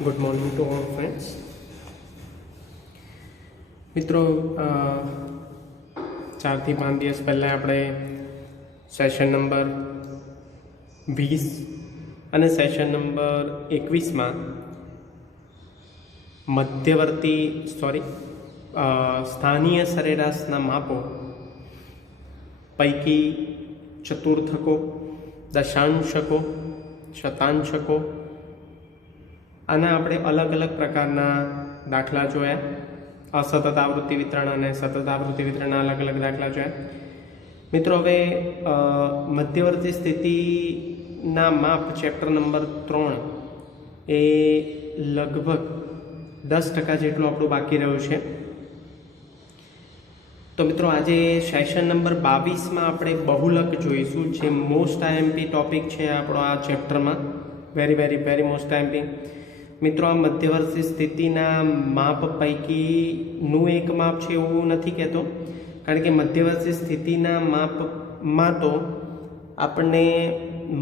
Good morning to all friends. મિત્રો, 4 થી 5 દિવસ પહેલાં આપણે સેશન નંબર 20 અને સેશન નંબર 21માં સ્થાનીય સરેરાશના માપો પૈકી ચતુર્થકો, દશાંશકો, શતાંશકો આના આપણે અલગ અલગ પ્રકારના દાખલા જોયા. અસતત આવૃત્તિ વિતરણ અને સતત આવૃત્તિ વિતરણના અલગ અલગ દાખલા જોયા. મિત્રો, હવે મધ્યવર્તી સ્થિતિના માપ ચેપ્ટર નંબર 3 એ લગભગ 10% જેટલું આપણું બાકી રહ્યું છે. તો મિત્રો, આજે સેશન નંબર 22માં આપણે બહુલક જોઈશું, જે મોસ્ટ આઈએમપી ટોપિક છે આપણો આ ચેપ્ટરમાં. Very most IMP. મિત્રો, આ મધ્યવર્તી સ્થિતિના માપ પૈકીનું એક માપ છે એવું નથી કહેતો, કારણ કે મધ્યવર્તી સ્થિતિના માપમાં તો આપણને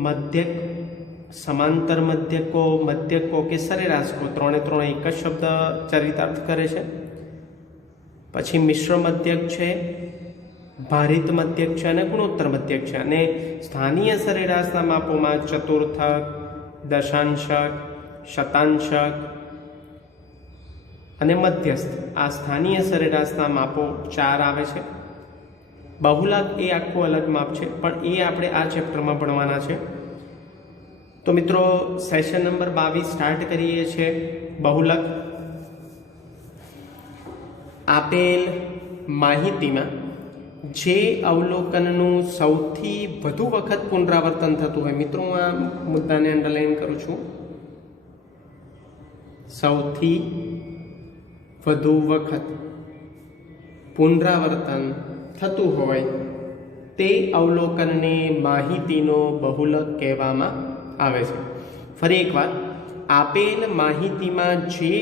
મધ્યક, સમાંતર મધ્યકો, મધ્યકો કે સરેરાશકો ત્રણે એક જ શબ્દ ચરિતાર્થ કરે છે. પછી મિશ્ર મધ્યક છે, ભારિત મધ્યક છે અને ગુણોત્તર મધ્યક છે. અને સ્થાનીય સરેરાશના માપોમાં ચતુર્થક, દશાંશક, શતાંશક અને મધ્યસ્થ, આ સ્થાનીય સરેરાશના માપો 4 આવે છે. બહુલક એ આખું અલગ માપ છે, પણ એ આપણે આ ચેપ્ટરમાં ભણવાના છે. તો મિત્રો, સેશન નંબર 22 સ્ટાર્ટ કરીએ છીએ. બહુલક. આપેલ માહિતીમાં જે અવલોકનનું સૌથી વધુ વખત પુનરાવર્તન થતું હોય, મિત્રો હું આ મુદ્દાને અંડરલાઈન કરું છું, સૌથી વધુ વખત પુનરાવર્તન થતું હોય તે અવલોકનને માહિતીનો બહુલક કહેવામાં આવે છે. ફરી એકવાર, આપેલ માહિતીમાં જે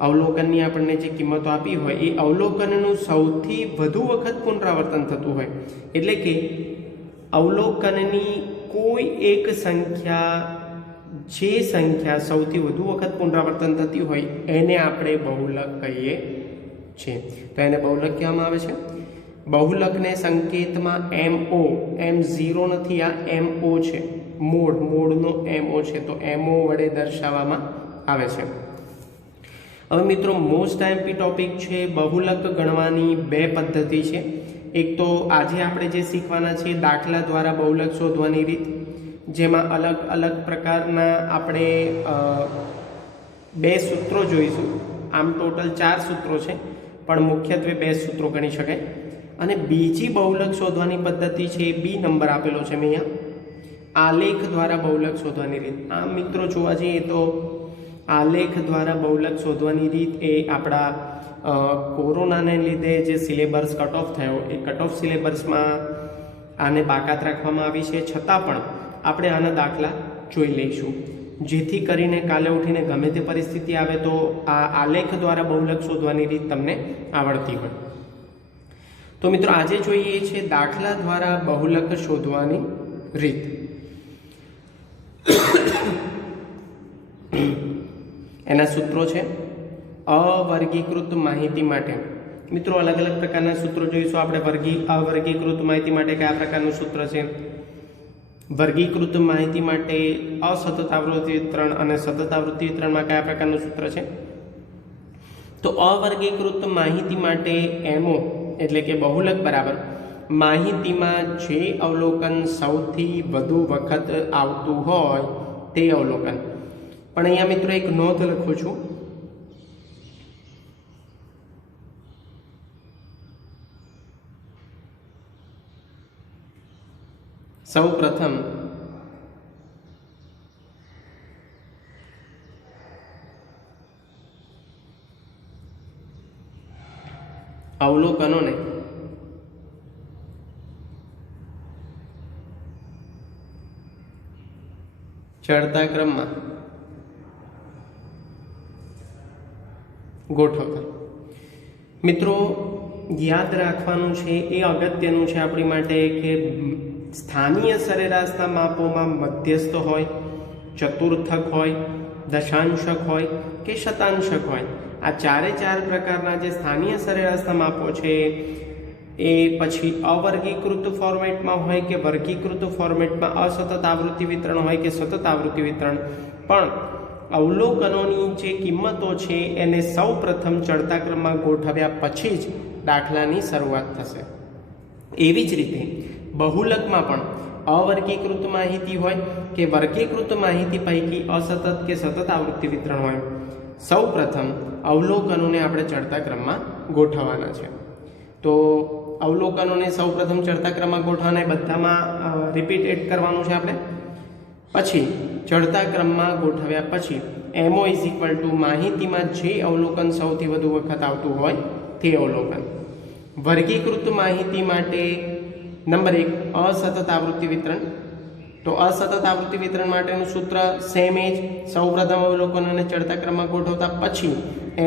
અવલોકનની આપણને જે કિંમતો આપી હોય એ અવલોકનનું સૌથી વધુ વખત પુનરાવર્તન થતું હોય, એટલે કે અવલોકનની કોઈ એક સંખ્યા, જે સંખ્યા સૌથી વધુ વખત પુનરાવર્તન થતી હોય એને આપણે બહુલક કહીએ છીએ. તો એને બહુલક કહેવામાં આવે છે. બહુલકને સંકેતમાં MO, M0 નથી, આ MO છે, મોડનો MO છે, તો MO વડે દર્શાવવામાં આવે છે. હવે મિત્રો, મોસ્ટ આઈએમપી ટોપિક છે. બહુલક ગણવાની 2 પદ્ધતિ છે. એક તો આજે આપણે જે શીખવાના છીએ દાખલા દ્વારા બહુલક શોધવાની રીત, જેમાં અલગ અલગ પ્રકારના આપણે 2 સૂત્રો જોઈશું. આમ ટોટલ 4 સૂત્રો છે, પણ મુખ્યત્વે 2 સૂત્રો ગણી શકાય. અને બીજી બહુલક શોધવાની પદ્ધતિ છે, બી નંબર આપેલો છે મેં અહીંયા, આલેખ દ્વારા બહુલક શોધવાની રીત. આમ મિત્રો જોવા જઈએ તો આલેખ દ્વારા બહુલક શોધવાની રીત એ આપણા કોરોનાને લીધે જે સિલેબસ કટ ઓફ થયો એ કટ ઓફ સિલેબસમાં આને બાકાત રાખવામાં આવી છે. છતાં પણ આપણે આના દાખલા જોઈ લઈશું, જેથી કરીને કાલે ઉઠીને ગમે તે પરિસ્થિતિ આવે તો આ આલેખ દ્વારા બહુલક શોધવાની રીત તમને આવડતી હોય. તો મિત્રો, આજે જોઈએ છે દાખલા દ્વારા બહુલક શોધવાની રીત. એના સૂત્રો છે. અવર્ગીકૃત માહિતી માટે મિત્રો અલગ અલગ પ્રકારના સૂત્રો જોઈશું આપણે. અવર્ગીકૃત માહિતી માટે કયા પ્રકારનું સૂત્ર છે? વર્ગીકૃત માહિતી માટે અસતત આવૃત્તિ વિતરણ અને સતત આવૃત્તિ વિતરણમાં કયા પ્રકારનું સૂત્ર છે? તો અવર્ગીકૃત માહિતી માટે MO એટલે કે બહુલક બરાબર માહિતીમાં જે અવલોકન સૌથી વધુ વખત આવતું હોય તે અવલોકન. પણ અહીંયા મિત્રો એક નોંધ લખું છું, સૌ પ્રથમ અવલોકનોને ચડતા ક્રમમાં ગોઠવતા. મિત્રો, યાદ રાખવાનું છે, એ અગત્યનું છે આપણી માટે કે સ્થાનીય સરેરાશના માપોમાં મધ્યસ્થ હોય ચતુર્થક હોય, દશાંશક હોય કે શતાંશક હોય, આ ચારે ચાર પ્રકારના જે સ્થાનીય સરેરાશના માપો છે એ પછી અવર્ગીકૃત ફોર્મેટમાં હોય કે વર્ગીકૃત ફોર્મેટમાં, અસતત આવૃત્તિ વિતરણ હોય કે સતત આવૃત્તિ વિતરણ, પણ અવલોકનોની જે કિંમતો છે એને સૌ પ્રથમ ચડતા ક્રમમાં ગોઠવ્યા પછી જ દાખલાની શરૂઆત થશે. એવી જ રીતે બહુલકમાં પણ અવર્ગીકૃત માહિતી હોય કે વર્ગીકૃત માહિતી પૈકી અસતત કે સતત આવૃત્તિ વિતરણ હોય, સૌ પ્રથમ અવલોકનોને આપણે ચડતા ક્રમમાં ગોઠવવાના છે. તો અવલોકનોને સૌ પ્રથમ ચડતા ક્રમમાં ગોઠવવાના, બધામાં રિપીટ એડ કરવાનું છે આપણે. પછી ચડતા ક્રમમાં ગોઠવ્યા પછી MO = માહિતીમાં જે અવલોકન સૌથી વધુ વખત આવતું હોય તે અવલોકન. વર્ગીકૃત માહિતી માટે નંબર 1 અસતત આવૃત્તિ વિતરણ. તો અસતત આવૃત્તિ વિતરણ માટેનું સૂત્ર સેમ જ, સૌપ્રથમ અવલોકન અને ચડતા ક્રમમાં ગોઠવતા પછી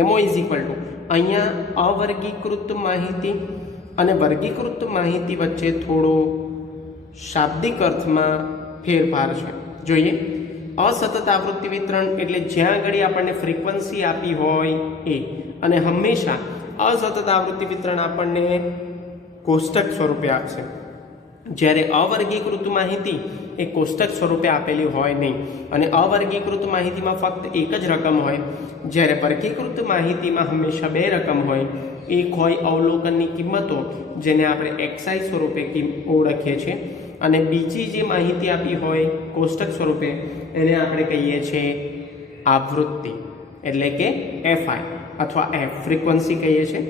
MO = અહીંયા અવર્ગીકૃત માહિતી અને વર્ગીકૃત માહિતી વચ્ચે થોડો શાબ્દિક અર્થમાં ફેરફાર છે. જોઈએ, અસતત આવૃત્તિ વિતરણ એટલે જ્યાં આગળ આપણને ફ્રીક્વન્સી આપી હોય એ, અને હંમેશા અસતત આવૃત્તિ વિતરણ આપણને કોષ્ટક સ્વરૂપે આપશે, જ્યારે અવર્ગીકૃત માહિતી એ કોષ્ટક સ્વરૂપે આપેલી હોય નહીં, અને અવર્ગીકૃત માહિતીમાં ફક્ત એક જ રકમ હોય, જ્યારે વર્ગીકૃત માહિતીમાં હંમેશા બે રકમ હોય. એક હોય અવલોકનની કિંમતો, જેને આપણે XI સ્વરૂપે ઓળખીએ છીએ, અને બીજી જે માહિતી આપી હોય કોષ્ટક સ્વરૂપે એને આપણે કહીએ છીએ આવૃત્તિ, એટલે કે FI અથવા F ફ્રીક્વન્સી કહીએ છીએ.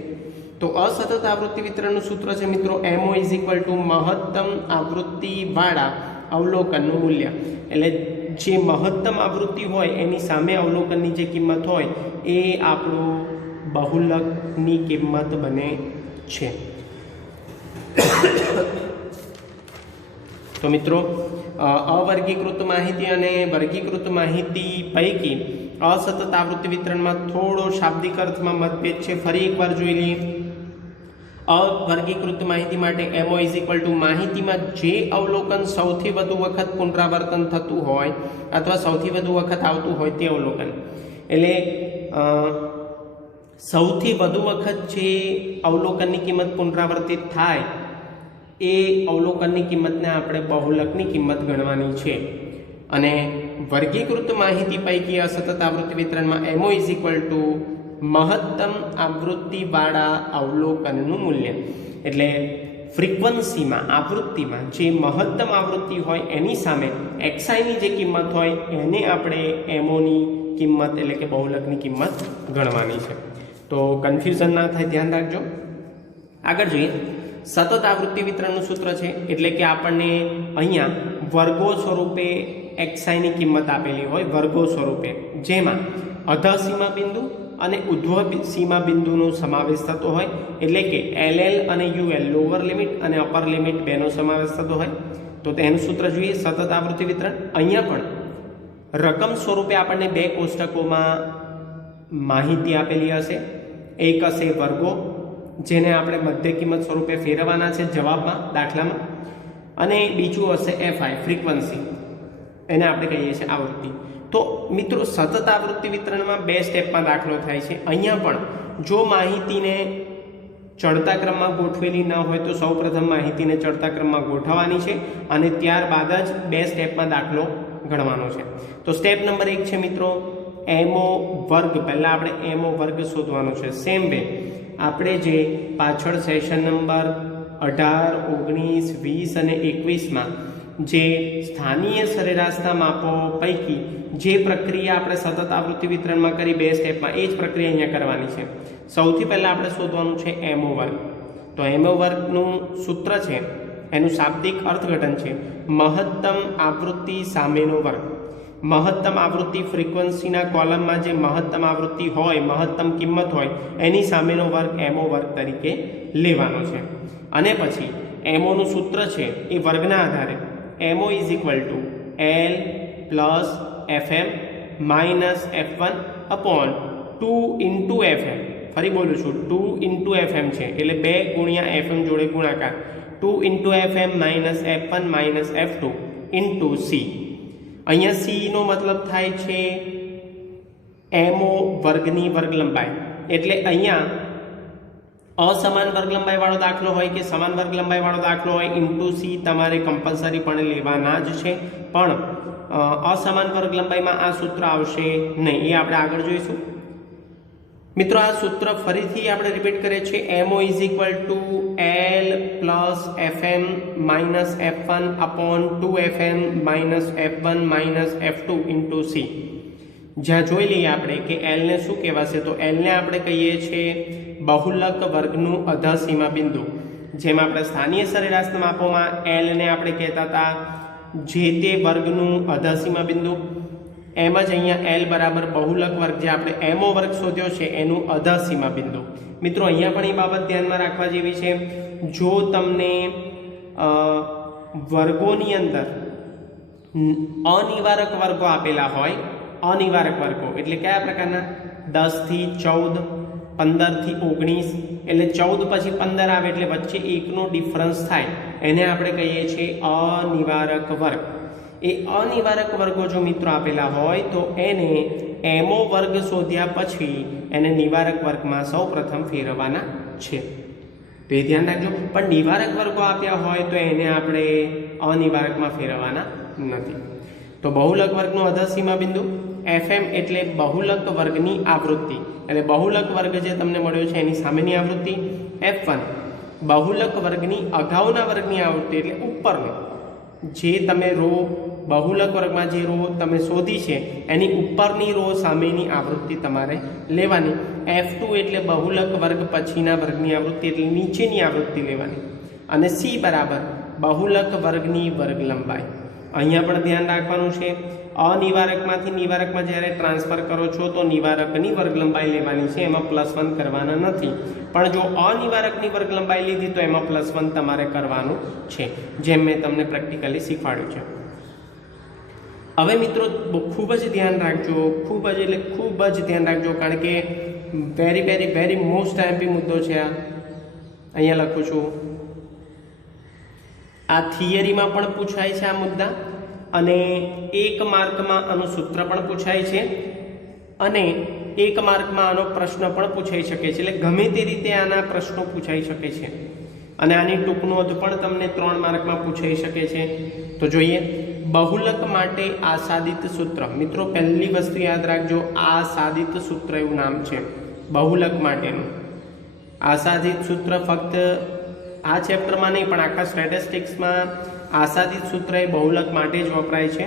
તો અસતત આવૃત્તિ વિતરણનું સૂત્ર છે મિત્રો MO = મહત્તમ આવૃત્તિવાળા અવલોકનનું મૂલ્ય. એટલે જે મહત્તમ આવૃત્તિ હોય એની સામે અવલોકનની જે કિંમત હોય એ આપણું બહુલકની કિંમત બને છે. તો મિત્રો, અવર્ગીકૃત માહિતી અને વર્ગીકૃત માહિતી પૈકી અસતત આવૃત્તિ વિતરણમાં થોડો શાબ્દિક અર્થમાં મતભેદ છે. ફરી એકવાર જોઈ લઈએ. અવર્ગીકૃત માહિતી માટે MO = માહિતીમાં જે અવલોકન સૌથી વધુ વખત પુનરાવર્તન થતું હોય અથવા સૌથી વધુ વખત આવતું હોય તે અવલોકન. એટલે સૌથી વધુ વખત જે અવલોકનની કિંમત પુનરાવર્તિત થાય એ અવલોકનની કિંમતને આપણે બહુલકની કિંમત ગણવાની છે. અને વર્ગીકૃત માહિતી પૈકી અસતત આવૃત્તિ વિતરણમાં MO = મહત્તમ આવૃત્તિવાળા અવલોકનનું મૂલ્ય. એટલે ફ્રીક્વન્સીમાં, આવૃત્તિમાં જે મહત્તમ આવૃત્તિ હોય એની સામે XIની જે કિંમત હોય એને આપણે MOની કિંમત એટલે કે બહુલકની કિંમત ગણવાની છે. તો કન્ફ્યુઝન ના થાય, ધ્યાન રાખજો. આગળ જોઈએ, સતત આવૃત્તિ વિતરણનું સૂત્ર છે, એટલે કે આપણને અહીંયા વર્ગો સ્વરૂપે XIની કિંમત આપેલી હોય, વર્ગો સ્વરૂપે, જેમાં અધઃ સીમા બિંદુ અને ઉધ્વ સીમા બિંદુનો સમાવેશ થતો હોય. એટલે કે LL અને UL, લોઅર લિમિટ અને અપર લિમિટ બેનો સમાવેશ થતો હોય. તો તેનું સૂત્ર જોઈએ, સતત આવૃત્તિ વિતરણ. અહીંયા પણ રકમ સ્વરૂપે આપણને બે કોષ્ટકોમાં માહિતી આપેલી હશે. એક હશે વર્ગો, જેને આપણે મધ્ય કિંમત સ્વરૂપે ફેરવવાના છે જવાબમાં, દાખલામાં, અને બીજું હશે FI ફ્રીક્વન્સી, એને આપણે કહીએ છીએ આવૃત્તિ. તો મિત્રો, સતત આવૃત્તિ વિતરણમાં બે સ્ટેપમાં દાખલો થાય છે. અહીંયા પણ જો માહિતીને ચડતા ક્રમમાં ગોઠવેલી ન હોય તો સૌપ્રથમ માહિતીને ચડતા ક્રમમાં ગોઠવવાની છે અને ત્યારબાદ જ બે સ્ટેપમાં દાખલો ગણવાનો છે. તો સ્ટેપ નંબર 1 છે મિત્રો MO વર્ગ. પહેલાં આપણે MO વર્ગ શોધવાનો છે. સેમ વે આપણે જે પાછળ સેશન નંબર 18, 19, 20 અને 21માં જે સ્થાનીય સરેરાશના માપો પૈકી જે પ્રક્રિયા આપણે સતત આવૃત્તિ વિતરણમાં કરી બે સ્ટેપમાં, એ જ પ્રક્રિયા અહીંયા કરવાની છે. સૌથી પહેલાં આપણે શોધવાનું છે MO વર્ગ. તો MO વર્ગનું સૂત્ર છે, એનું શાબ્દિક અર્થઘટન છે મહત્તમ આવૃત્તિ સામેનો વર્ગ. મહત્તમ આવૃત્તિ ફ્રીક્વન્સીના કોલમમાં જે મહત્તમ આવૃત્તિ હોય, મહત્તમ કિંમત હોય, એની સામેનો વર્ગ MO વર્ગ તરીકે લેવાનો છે. અને પછી MOનું સૂત્ર છે એ વર્ગના આધારે MO = L + FM - F1 upon 2 × FM. ફરી બોલું છું, 2 × FM છે, એટલે 2 × FM જોડે ગુણાકાર, 2 × FM - F1 - F2 × C. અહીંયા સી નો મતલબ થાય છે એમઓ વર્ગની વર્ગ લંબાઈ, એટલે અહીંયા અસમાન વર્ગ લંબાઈ વાળો દાખલો હોય કે સમાન વર્ગ લંબાઈ વાળો દાખલો હોય ઇન્ટુ સી તમારે કમ્પલસરી પણ લેવાના જ છે, પણ અસમાન વર્ગ લંબાઈમાં આ સૂત્ર આવશે નહીં, એ આપણે આગળ જોઈશું. મિત્રો આ સૂત્ર ફરીથી આપણે રિપીટ કરીએ છીએ, MO is equal to L plus FM minus F1 upon 2FM minus F1 minus F2 into C. જ્યાં જોઈ લઈએ આપણે કે L ને શું કહેવાશે, તો L ને આપણે કહીએ છીએ બહુલક વર્ગનું અધસીમા બિંદુ. જેમ આપણે સ્થાનીય સરેરાશના માપોમાં L ને આપણે કહેતા હતા જે તે વર્ગનું અધસીમા બિંદુ, એમ જ અહીંયા L બરાબર બહુલક વર્ગ જે આપણે MO વર્ગ શોધ્યો છે એનું અધસીમા બિંદુ. મિત્રો અહીંયા પણ એ બાબત ધ્યાનમાં રાખવા જેવી છે, જો તમને વર્ગોની અંદર અનિવારક વર્ગો આપેલા હોય, અનિવારક વર્ગો એટલે કયા પ્રકારના, 10 થી 14, 15 થી 19, એટલે 14 પછી 15 આવે એટલે વચ્ચે એકનો ડિફરન્સ થાય, એને આપણે કહીએ છીએ અનિવારક વર્ગ. એ અનિવારક વર્ગો જો મિત્રો આપેલા હોય તો એને MO વર્ગ શોધ્યા પછી એને નિવારક વર્ગમાં સૌ પ્રથમ ફેરવવાના છે, તો એ ધ્યાન રાખજો. પણ નિવારક વર્ગો આપ્યા હોય તો એને આપણે અનિવારકમાં ફેરવવાના નથી. તો બહુલક વર્ગનું અધસીમા બિંદુ FM એટલે બહુલક વર્ગની આવૃત્તિ, એટલે બહુલક વર્ગ જે તમને મળ્યો છે એની સામેની આવૃત્તિ. F1 બહુલક વર્ગની અગાઉના વર્ગની આવૃત્તિ એટલે ઉપરની, જે તમે રો બહુલક વર્ગમાં જે રો તમે શોધી છે એની ઉપરની રો સામેની આવૃત્તિ તમારે લેવાની. F2 એટલે બહુલક વર્ગ પછીના વર્ગની આવૃત્તિ એટલે નીચેની આવૃત્તિ લેવાની. અને C બરાબર બહુલક વર્ગની વર્ગ લંબાઈ. અહીંયા પણ ધ્યાન રાખવાનું છે, અનિવારકમાંથી નિવારકમાં જ્યારે ટ્રાન્સફર કરો છો તો નિવારકની વર્ગ લંબાઈ લેવાની છે, એમાં +1 કરવાના નથી. પણ જો અનિવારકની વર્ગ લંબાઈ લીધી તો એમાં +1 તમારે કરવાનું છે, જેમ મેં તમને પ્રેક્ટિકલી શીખવાડ્યું છે. હવે મિત્રો ખૂબ જ ધ્યાન રાખજો, ખૂબ જ એટલે ખૂબ જ ધ્યાન રાખજો, કારણ કે very very very most IMP મુદ્દો છે આ. અહીંયા લખું છું, આ થિયરીમાં પણ પૂછાય છે આ મુદ્દા, અને 1 માર્કમાં આનું સૂત્ર પણ પૂછાય છે, અને 1 માર્કમાં આનો પ્રશ્ન પણ પૂછાઈ શકે છે. એટલે ગમે તે રીતે આના પ્રશ્નો પૂછાઈ શકે છે, અને આની ટૂંક નોંધ પણ તમને 3 માર્કમાં પૂછાઈ શકે છે. તો જોઈએ, બહુલક માટે આસાદિત સૂત્ર. મિત્રો પહેલી વસ્તુ યાદ રાખજો, આસાદિત સૂત્ર એવું નામ છે બહુલક માટેનું. આસાદિત સૂત્ર ફક્ત આ ચેપ્ટરમાં નહીં પણ આખા સ્ટેટિસ્ટિક્સમાં આસાદિત સૂત્ર એ બહુલક માટે જ વપરાય છે.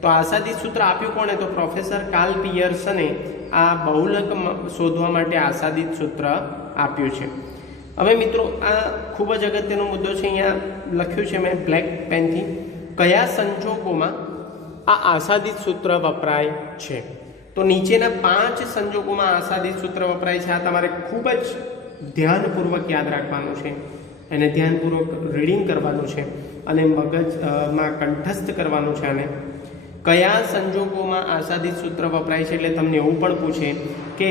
તો આસાદિત સૂત્ર આપ્યું કોણે, તો પ્રોફેસર કાર્લ પિયર્સને આ બહુલક શોધવા માટે આસાદિત સૂત્ર આપ્યું છે. હવે મિત્રો આ ખૂબ જ અગત્યનો મુદ્દો છે, અહીંયા લખ્યું છે મેં બ્લેક પેનથી, કયા સંજોગોમાં આ આસાદિત સૂત્ર વપરાય છે. તો નીચેના 5 સંજોગોમાં આસાદિત સૂત્ર વપરાય છે. આ તમારે ખૂબ જ ધ્યાનપૂર્વક યાદ રાખવાનું છે, એને ધ્યાનપૂર્વક રીડિંગ કરવાનું છે અને મગજમાં કંઠસ્થ કરવાનું છે. અને કયા સંજોગોમાં આસાદિત સૂત્ર વપરાય છે, એટલે તમને એવું પણ પૂછે કે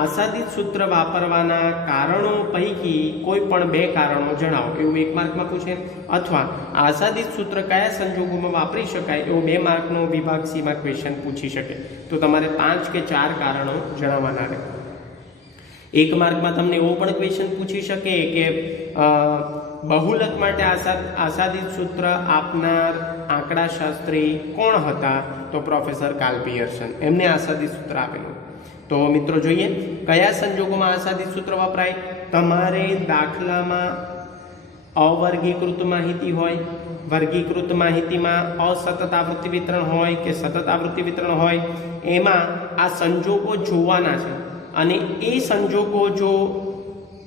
આસાદિત સૂત્ર વાપરવાના કારણો પૈકી કોઈ પણ 2 કારણો જણાવો, એવું 1 માર્કમાં પૂછે. અથવા આસાદિત સૂત્ર કયા સંજોગોમાં વાપરી શકાય, એવો 2 માર્કનો વિભાગ સીમાં ક્વેશ્ચન પૂછી શકે. તો તમારે 5 કે 4 કારણો જણાવવાના રહે. 1 માર્કમાં તમને એવો પણ ક્વેશ્ચન પૂછી શકે કે બહુલક માટે આસાદિત સૂત્ર આપનાર આંકડાશાસ્ત્રી કોણ હતા, તો પ્રોફેસર કાર્લ પિયર્સન, એમને આસાદિત સૂત્ર આપેલું. તો મિત્રો જોઈએ, કયા સંજોગોમાં આસાદિત સૂત્ર વપરાય. તમારે દાખલામાં અવર્ગીકૃત માહિતી હોય, વર્ગીકૃત માહિતીમાં અસતત આવૃત્તિ વિતરણ હોય કે સતત આવૃત્તિ વિતરણ હોય, એમાં આ સંજોગો જોવાના છે. અને એ સંજોગો જો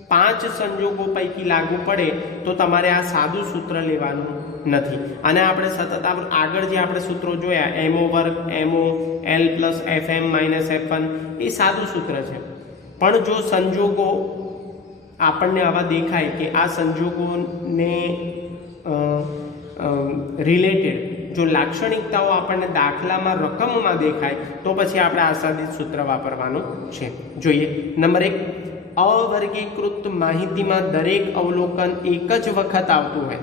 5 સંજોગો પૈકી લાગુ પડે તો તમારે આ સાદું સૂત્ર લેવાનું નથી. અને આપણે સતત આગળ જે આપણે સૂત્રો જોયા, MO વર્ગ, MO, L plus FM minus F1, એ સાદું સૂત્ર છે. પણ જો સંજોગો આપણને આવા દેખાય કે આ સંજોગોને રિલેટેડ જો લાક્ષણિકતાઓ આપણને દાખલામાં રકમમાં દેખાય તો પછી આપણે આસાદિત સૂત્ર વાપરવાનું છે. જોઈએ, નંબર 1, અવર્ગીકૃત માહિતીમાં દરેક અવલોકન એક જ વખત આવતું હોય.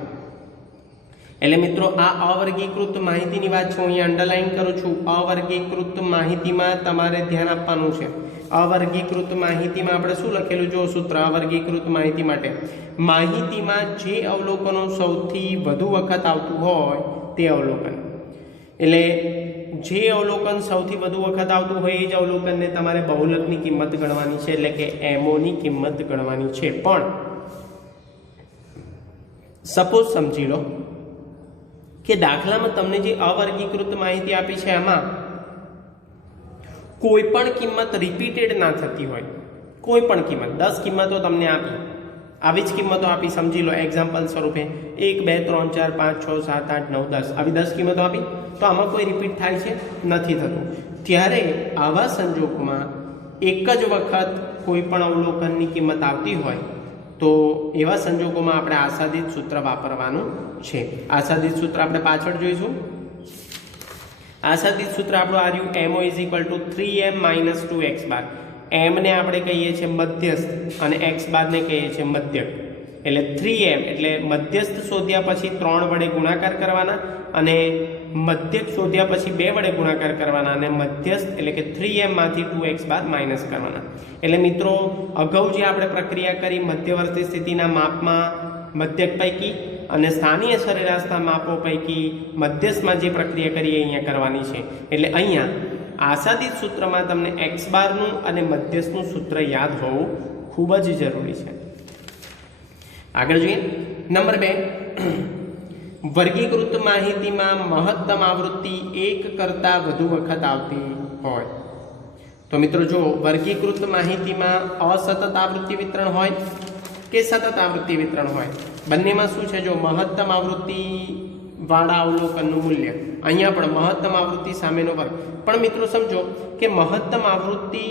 એટલે મિત્રો આ અવર્ગીકૃત માહિતીની વાત છે, હું અહીંયા અંડરલાઈન કરું છું. અવર્ગીકૃત માહિતીમાં તમારે ધ્યાન આપવાનું છે. અવર્ગીકૃત માહિતીમાં આપણે શું લખેલું જો સૂત્ર અવર્ગીકૃત માહિતી માટે, માહિતીમાં જે અવલોકનો સૌથી વધુ વખત આવતું હોય તે અવલોકન. એટલે જે અવલોકન સૌથી વધુ વખત આવતું હોય એ જ અવલોકનને તમારે બહુલકની કિંમત ગણવાની છે, એટલે કે એમઓની કિંમત ગણવાની છે. પણ સપોઝ સમજી લો કે દાખલામાં તમને જે અવર્ગીકૃત માહિતી આપી છે એમાં કોઈ પણ કિંમત રિપીટેડ ના થતી હોય. કોઈ પણ કિંમત 10 કિંમતો તમને આપી, આવી જ કિંમતો આપી, સમજી લો એક્ઝામ્પલ સ્વરૂપે 1 2 3 4 5 6 7 8 9 10 આવી 10 કિંમતો આપી, તો આમાં કોઈ રિપીટ થાય છે નથી થતું. ત્યારે આવા સંજોગોમાં એક જ વખત કોઈ પણ અવલોકનની કિંમત આવતી હોય તો એવા સંજોગોમાં આપણે આશાદિત સૂત્ર વાપરવાનું છે. આશાદિત સૂત્ર આપણે પાછળ જોઈશું. આશાદિત સૂત્ર આપણું આવ્યું MO = 3m - 2x બાર. m ને આપણે કહીએ છીએ મધ્યસ્થ અને x બાર ને કહીએ છીએ મધ્યક. એટલે 3m એટલે મધ્યસ્થ શોધ્યા પછી 3 વડે ગુણાકાર કરવાના અને મધ્યક શોધ્યા પછી 2 વડે ગુણાકાર કરવાના અને મધ્યસ્થ એટલે કે 3m માંથી 2x બાર માઇનસ કરવાના. એટલે મિત્રો અગાઉ જે આપણે પ્રક્રિયા કરી મધ્યવર્તી સ્થિતિના માપમાં મધ્યક પૈકી અને સ્થાનીય સરેરાશના માપો પૈકી મધ્યસ્થમાં જે પ્રક્રિયા કરી અહીંયા કરવાની છે. એટલે અહીંયા આશાદિત સૂત્રમાં તમને x બારનું અને મધ્યસ્થનું સૂત્ર યાદ હોવું ખૂબ જ જરૂરી છે. આગળ જોઈએ નંબર 2, વર્ગીકૃત માહિતીમાં મહત્તમ આવૃત્તિ 1 કરતાં વધુ વખત આવતી હોય. તો મિત્રો જો વર્ગીકૃત માહિતીમાં અસતત આવૃત્તિ વિતરણ હોય કે સતત આવૃત્તિ વિતરણ હોય, બંનેમાં શું છે જો મહત્તમ આવૃત્તિ વાળા અવલોકનનું મૂલ્ય, અહીંયા પણ મહત્તમ આવૃત્તિ સામેનો વર્ગ. પણ મિત્રો સમજો કે મહત્તમ આવૃત્તિ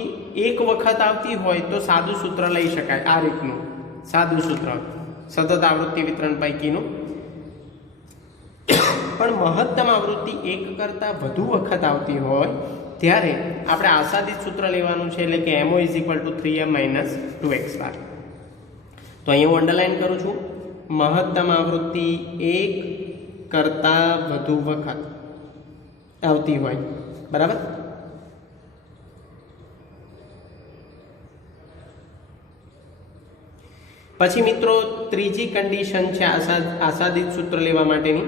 1 વખત આવતી હોય તો સાદું સૂત્ર લઈ શકાય. આ રીતનું સાદું સૂત્ર સતત આવૃત્તિ વિતરણ પૈકીનું. પણ મહત્તમ આવૃત્તિ 1 કરતાં વધુ વખત આવતી હોય ત્યારે આપણે આશાદિત સૂત્ર લેવાનું છે, એટલે કે MO = 3m - 2x બાર. તો અહીંયા હું અંડરલાઈન કરું છું, મહત્તમ આવૃત્તિ 1 કરતાં વધુ વખત આવતી હોય, બરાબર. પછી મિત્રો ત્રીજી કન્ડિશન છે આશાદિત સૂત્ર લેવા માટેની,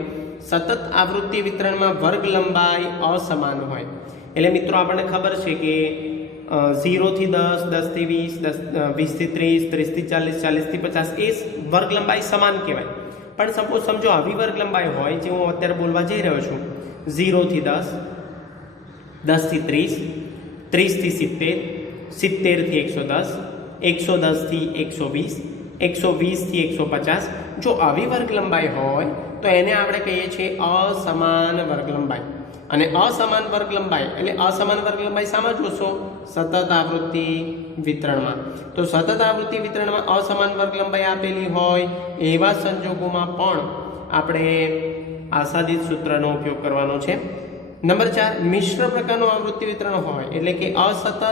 સતત આવૃત્તિ વિતરણમાં વર્ગ લંબાઈ અસમાન હોય. એટલે મિત્રો આપણને ખબર છે કે 0 થી 10, 10 થી 20, 20 થી 30, 30 થી 40, 40 થી 50 એ વર્ગ લંબાઈ સમાન કહેવાય. પણ સપોઝ સમજો આવી વર્ગ લંબાઈ હોય જે હું અત્યારે બોલવા જઈ રહ્યો છું, 0 થી 10, 10 થી 30, 30 થી 70, 70 થી 110, 110 થી 120, 120 થી 150. જો આવી વર્ગ લંબાઈ હોય તો એને આપણે કહીએ છીએ અસમાન વર્ગ લંબાઈ. અને અસમાન વર્ગ લંબાઈ એટલે અસમાન વર્ગ લંબાઈ શામાં જોશો? સતત આવૃત્તિ વિતરણમાં. તો સતત આવૃત્તિ વિતરણમાં અસમાન વર્ગ લંબાઈ આપેલી હોય એવા સંજોગોમાં પણ આપણે આશાદિત સૂત્રનો ઉપયોગ કરવાનો છે. નંબર 4, મિશ્ર પ્રકારનું આવૃત્તિ વિતરણ હોય, એટલે કે અસતત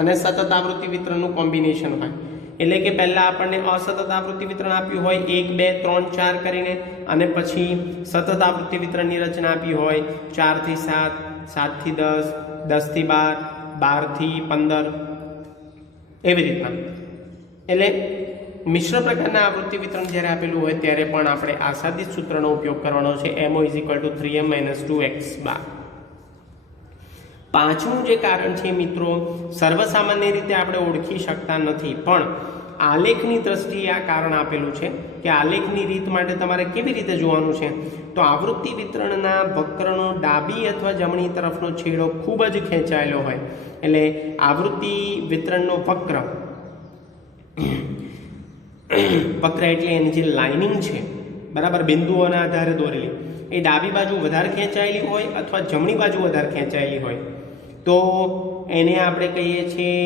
અને સતત આવૃત્તિ વિતરણનું કોમ્બિનેશન હોય. એટલે કે પહેલા આપણને અસતત આવૃત્તિ વિતરણ આપ્યું હોય 1 2 3 4 કરીને, અને પછી સતત આવૃત્તિ વિતરણની રચના આપી હોય 4 થી 7, 7 થી 10, 10 થી 12, 12 થી 15 એવી રીતના. એટલે મિશ્ર પ્રકારના આવૃત્તિ વિતરણ જ્યારે આપેલું હોય ત્યારે પણ આપણે આશાદિત સૂત્રનો ઉપયોગ કરવાનો છે, MO = 3m - 2x બાર. પાંચમું જે કારણ છે મિત્રો, સર્વસામાન્ય રીતે આપણે ઓળખી શકતા નથી, પણ આલેખની દ્રષ્ટિએ આ કારણ આપેલું છે કે આલેખની રીત માટે તમારે કેવી રીતે જોવાનું છે. તો આવૃત્તિ વિતરણના વક્રનો ડાબી અથવા જમણી તરફનો છેડો ખૂબ જ ખેંચાયેલો હોય, એટલે આવૃત્તિ વિતરણનો વક્ર એટલે એની જે લાઇનિંગ છે, બરાબર, બિંદુઓના આધારે દોરેલી, એ ડાબી બાજુ વધારે ખેંચાયેલી હોય અથવા જમણી બાજુ વધારે ખેંચાયેલી હોય તો એને આપણે કહીએ છીએ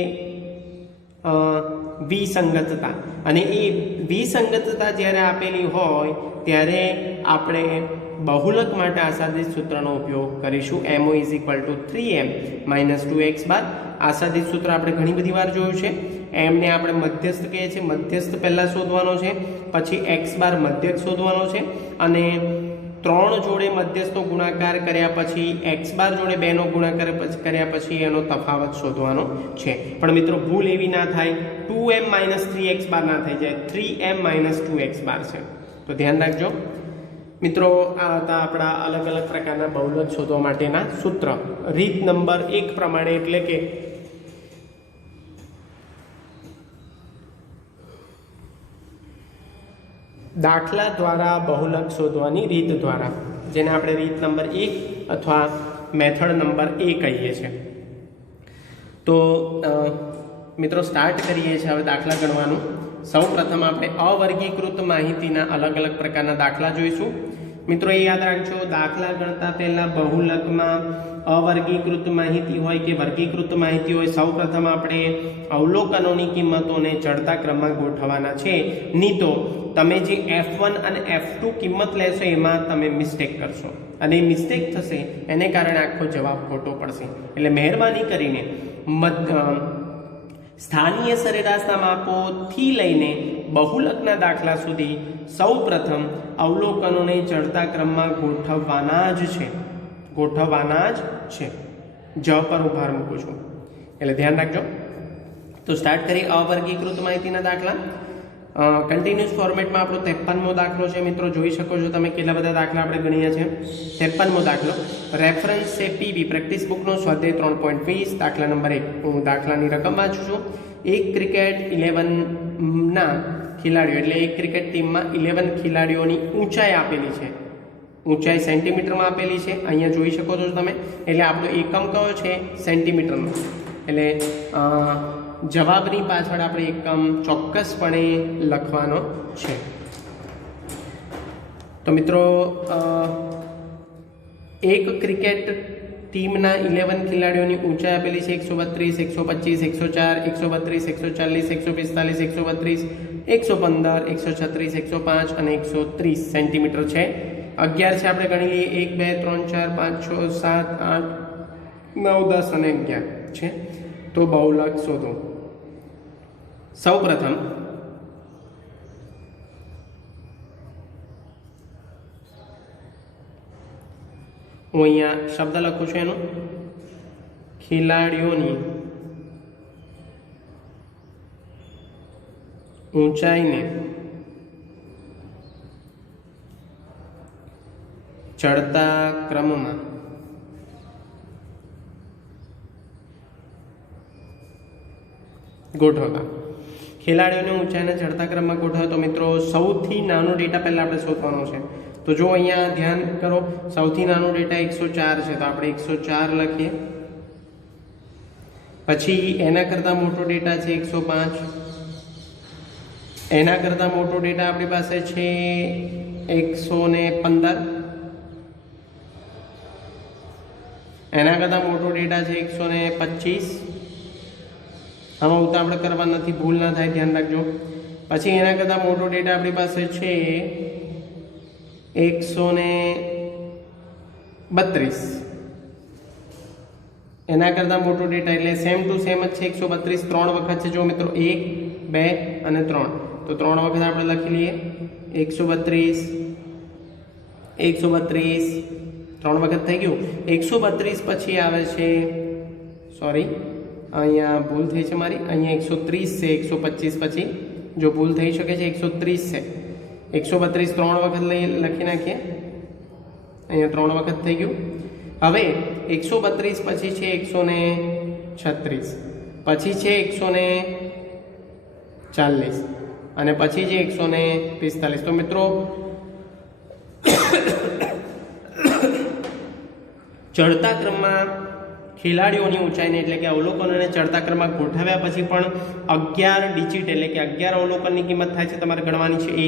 વિસંગતતા. અને એ વિસંગતતા જ્યારે આપેલી હોય ત્યારે આપણે બહુલક માટે આશાદિત સૂત્રનો ઉપયોગ કરીશું, MO = 3m - 2x બાર. આશાદિત સૂત્ર આપણે ઘણી બધી વાર જોયું છે. m ને આપણે મધ્યસ્થ કહીએ છીએ, મધ્યસ્થ પહેલા શોધવાનો છે, પછી x બાર મધ્યક શોધવાનો છે, અને 3 જોડે મધ્યસ્થનો ગુણાકાર કર્યા પછી x બાર જોડે 2 નો ગુણાકાર કર્યા પછી એનો તફાવત શોધવાનો છે. પણ મિત્રો ભૂલ એવી ના થાય 2m - 3x બાર ના થઈ જાય, 3m - 2x બાર છે. તો ધ્યાન રાખજો મિત્રો. આ હતા આપણા અલગ અલગ પ્રકારના બહુલક શોધવા માટેના સૂત્ર રીત નંબર 1 પ્રમાણે, એટલે કે દાખલા દ્વારા બહુલક શોધવાની રીત દ્વારા, જેને આપણે રીત નંબર 1 અથવા મેથડ નંબર A કહીએ છીએ. તો મિત્રો સ્ટાર્ટ કરીએ છીએ હવે દાખલા ગણવાનું. સૌ પ્રથમ આપણે અવર્ગીકૃત માહિતીના અલગ અલગ પ્રકારના દાખલા જોઈશું. મિત્રો એ યાદ રાખજો, દાખલા ગણતા પહેલા બહુલકમાં અવર્ગીકૃત માહિતી હોય કે વર્ગીકૃત માહિતી હોય, સૌ પ્રથમ આપણે અવલોકનોની કિંમતોને ચડતા ક્રમમાં ગોઠવવાના છે. નહીં તો તમે જે F1 અને F2 કિંમત લેશો એમાં તમે મિસ્ટેક કરશો અને એ મિસ્ટેક થશે, એને કારણે આખો જવાબ ખોટો પડશે. એટલે મહેરબાની કરીને સ્થાનીય સરેરાશના માપોથી લઈને બહુલકના દાખલા સુધી સૌ પ્રથમ અવલોકનોને ચડતા ક્રમમાં ગોઠવવાના જ છે. જ પર હું ભાર મૂકું છું, એટલે ધ્યાન રાખજો. તો સ્ટાર્ટ કરીએ અવર્ગીકૃત માહિતીના દાખલા. કન્ટિન્યુઅસ ફોર્મેટમાં આપણો 53મો દાખલો છે. મિત્રો જોઈ શકો છો તમે કેટલા બધા દાખલા આપણે ગણ્યા છે. 53મો દાખલો રેફરન્સ છે PB પ્રેક્ટિસ બુકનો સ્વાધ્યાય 3.20 દાખલા નંબર 1. હું દાખલાની રકમ વાંચું છું. એક ક્રિકેટ 11ના ખેલાડીઓ, એટલે એક ક્રિકેટ ટીમમાં 11 ખેલાડીઓની ઊંચાઈ આપેલી છે. ઊંચાઈ સેન્ટીમીટરમાં આપેલી છે, અહીંયા જોઈ શકો છો તમે. એટલે આપણો એકમ કયો છે? સેન્ટીમીટરનો. એટલે જવાબની પાછળ આપણે એકમ ચોક્કસપણે લખવાનો છે. તો મિત્રો એક ક્રિકેટ ટીમના 11 ખેલાડીઓની ઊંચાઈ આપેલી છે 132, 125, 140, 131, 142, 145, 115, 136, 105 અને 130 સેન્ટીમીટર છે. 11 છે આપણે ગણી લઈએ. 1 2 3 4 5 6 7 8 9 10 અને 11 છે. તો બહુલક શોધો. સૌ પ્રથમ હું અહીંયા શબ્દ લખું છું એનો ખેલાડીઓની ઊંચાઈને ચડતા ક્રમમાં ગોઠવતા. ખેલાડીઓને ઊંચાઈના ચડતા ક્રમમાં ગોઠવે તો મિત્રો સૌથી નાનો ડેટા પહેલાં આપણે શોધવાનો છે. તો જો અહીંયા ધ્યાન કરો, સૌથી નાનો ડેટા 104 છે, તો આપણે 104 લખીએ. પછી એના કરતાં મોટો ડેટા છે 105. એના કરતાં મોટો ડેટા આપણી પાસે છે 115. એના કરતાં મોટો ડેટા છે 125. આમાં ઉતા આપણે કરવા નથી, ભૂલ ના થાય, ધ્યાન રાખજો. પછી એના કરતાં મોટો ડેટા આપણી પાસે છે 132. એના કરતાં મોટો ડેટા એટલે સેમ ટુ સેમ જ છે 132. 3 વખત છે જો મિત્રો, 1 2 અને 3. તો 3 વખત આપણે લખી લઈએ 132 132. 3 વખત થઈ ગયું. 132 પછી આવે છે, સોરી અહીંયા ભૂલ થઈ છે મારી, અહીંયા 130 છે. 125 પછી જો ભૂલ થઈ શકે છે, 130 છે. 132 3 વખત લખી નાખીએ. અહીંયા 3 વખત થઈ ગયું. હવે 132 પછી છે 136, પછી છે 140 અને પછી છે 145. તો મિત્રો ચડતા ક્રમમાં ખેલાડીઓની ઊંચાઈને એટલે કે અવલોકનોને ચડતા ક્રમમાં ગોઠવ્યા પછી પણ 11 ડિજિટ એટલે કે 11 અવલોકનની કિંમત થાય છે, તમારે ગણવાની છે. 1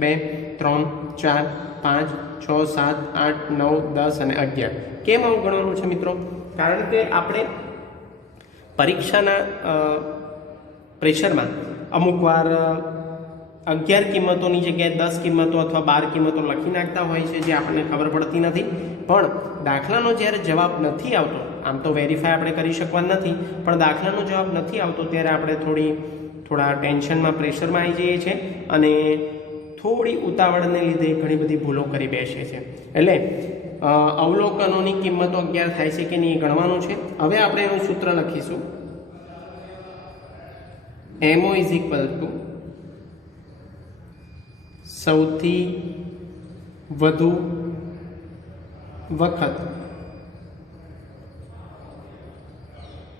2 3 4 5 6 7 8 9 10 અને 11. કેમ આવું ગણવાનું છે મિત્રો? કારણ કે આપણે પરીક્ષાના પ્રેશરમાં અમુક વાર 11 કિંમતોની જગ્યાએ 10 કિંમતો અથવા 12 કિંમતો લખી નાખતા હોય છે, જે આપણને ખબર પડતી નથી. પણ દાખલાનો જ્યારે જવાબ નથી આવતો, આમ તો વેરીફાઈ આપણે કરી શકવાના નથી, પણ દાખલાનો જવાબ નથી આવતો ત્યારે આપણે થોડા ટેન્શનમાં, પ્રેશરમાં આવી જઈએ છીએ અને થોડી ઉતાવળને લીધે ઘણી બધી ભૂલો કરી બેસે છે. એટલે અવલોકનોની કિંમતો 11 થાય છે કે નહીં એ ગણવાનું છે. હવે આપણે એનું સૂત્ર લખીશું. MO ઇઝ ઇક્વલ ટુ સૌથી વધુ વખત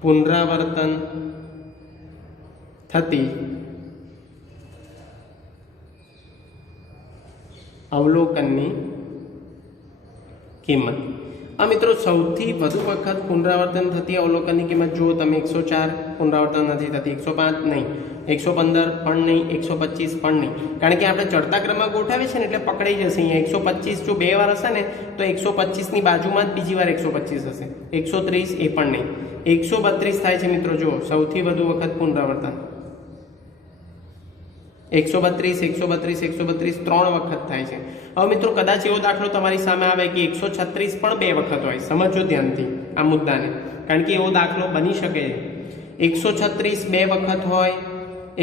પુનરાવર્તન થતી અવલોકનની કિંમત. આ મિત્રો સૌથી વધુ વખત પુનરાવર્તન થતી અવલોકનની કિંમત જુઓ તમે 104 પુનરાવર્તન નથી થતી, 105 નહીં, 115 પણ નહીં, 125 પણ નહીં, કારણ કે આપણે ચડતા ક્રમમાં ગોઠવીએ છીએ ને એટલે પકડાઈ જશે. અહીંયા 125 જો 2 વાર હશે ને તો 125 ની બાજુમાં જ બીજી વાર 125 હશે. 130 એ પણ નહીં, 132 થાય છે મિત્રો. જુઓ સૌથી વધુ વખત પુનરાવર્તન 132 132 132 3 વખત થાય છે. હવે મિત્રો કદાચ એવો દાખલો તમારી સામે આવે કે 136 પણ 2 વખત હોય. સમજો ધ્યાનથી આ મુદ્દાને, કારણ કે એવો દાખલો બની શકે. 136 2 વખત હોય,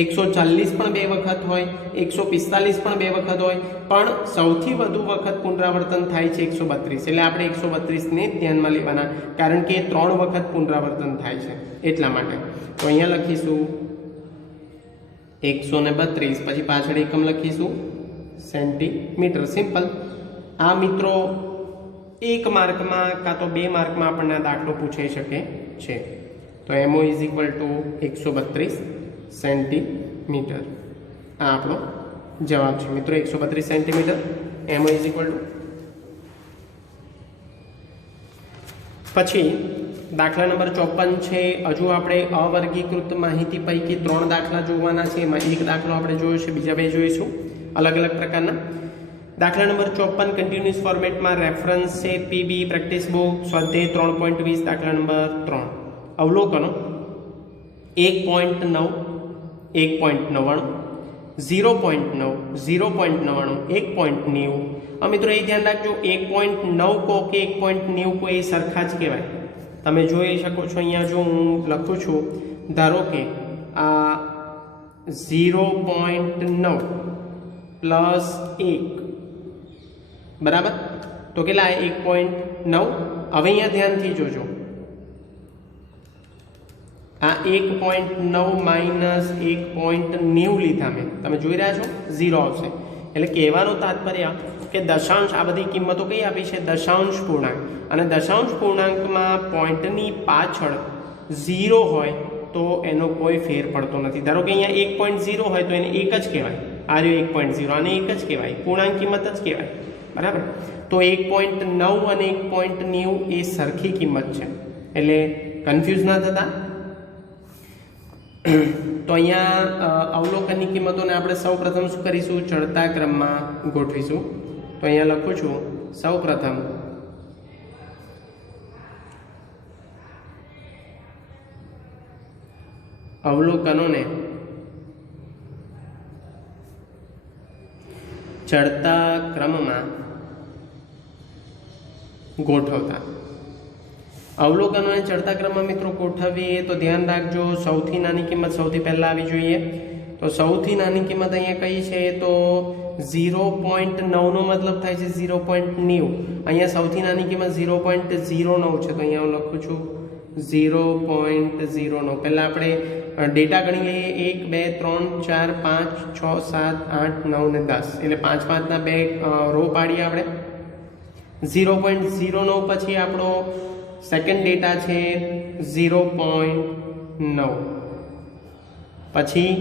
140 પણ 2 વખત હોય, 145 પણ 2 વખત હોય, પણ સૌથી વધુ વખત પુનરાવર્તન થાય છે 132. એટલે આપણે 132 ને ધ્યાનમાં લેવાના, કારણ કે 3 વખત પુનરાવર્તન થાય છે એટલા માટે. તો અહીંયા લખીશું 132, પછી પાછળ એકમ લખીશું સેન્ટીમીટર. સિમ્પલ. આ મિત્રો 1 માર્કમાં કાં તો 2 માર્કમાં આપણને આ દાખલો પૂછાઈ શકે છે. તો MO is equal to 132 centimetre. આ આપણો જવાબ છે મિત્રો, 132 centimetre. MO is equal to. પછી દાખલા નંબર 54 છે. હજુ આપણે અવર્ગીકૃત માહિતી પૈકી 3 દાખલા જોવાના છે. એમાં એક દાખલો આપણે જોયો છે, બીજા 2 જોઈશું અલગ અલગ પ્રકારના. દાખલા નંબર 54 કન્ટિન્યુઅસ ફોર્મેટમાં રેફરન્સ છે PB પ્રેક્ટિસ બુક સ્વાધ્યાય 3.20. દાખલા નંબર 3 અવલોકનો 1.9 1.99 0.9 0.99 1.90. આ મિત્રો એ ધ્યાન રાખજો, 1.9 કો કે 1.90 કો એ સરખા જ કહેવાય. તમે જોઈ શકો છો અહીંયા જો હું લખું છું, ધારો કે આ 0.9 પ્લસ 1 બરાબર, તો કેટલા 1.9. હવે અહીંયા ધ્યાનથી જોજો, આ 1.9 માઇનસ 1.90 લીધા મેં, તમે જોઈ રહ્યા છો 0 આવશે. એટલે કહેવાનું તાત્પર્ય કે દશાંશ, આ બધી કિંમતો કઈ આપી છે? દશાંશ પૂર્ણાંક. અને દશાંશ પૂર્ણાંકમાં પોઈન્ટની પાછળ 0 હોય તો એનો કોઈ ફેર પડતો નથી. ધારો કે અહીંયા 1.0 હોય તો એને 1 જ કહેવાય, આ રહ્યો 1.0, આને 1 જ કહેવાય, પૂર્ણાંક કિંમત જ કહેવાય. બરાબર. તો 1.9 અને 1.90 એ સરખી કિંમત છે, એટલે કન્ફ્યુઝ ના થતા. તો અહીંયા અવલોકનની કિંમતોને આપણે સૌપ્રથમ શું કરીશું? ચડતા ક્રમમાં ગોઠવીશું. તો અહીંયા લખું છું સૌપ્રથમ અવલોકનોને ચડતા ક્રમમાં ગોઠવતા. અવલોકનોને ચડતા ક્રમમાં મિત્રો ગોઠવીએ તો ધ્યાન રાખજો, સૌથી નાની કિંમત સૌથી પહેલા આવી જોઈએ. તો સૌથી નાની કિંમત અહીંયા કઈ છે? તો 0.9 નો મતલબ થાય છે 0.90. અહીંયા સૌથી નાની કિંમત 0.09 છે, તો અહીંયા હું લખું છું 0.09. પહેલા આપણે ડેટા ગણી લઈએ. 1 2 3 4 5 6 7 8 9 ને 10, એટલે 5 5 ના 2 રો પાડીએ આપણે. 0.09 પછી આપણો સેકન્ડ ડેટા છે 0.9, પછી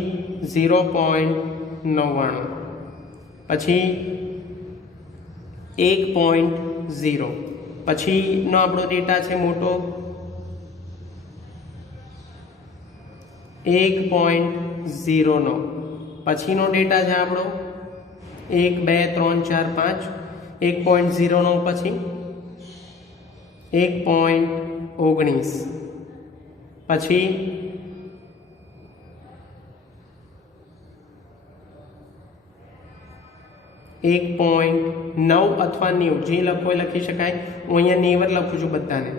0.99, પછી 1.0, પછીનો આપણો ડેટા છે મોટો 1.09, પછીનો ડેટા છે આપણો 1 2 3 4 5 1.09, પછી 1.19, પછી 1.9 અથવા 90, જે લખો એ લખી શકાય. હું અહીંયા 90 લખું છું બધાને.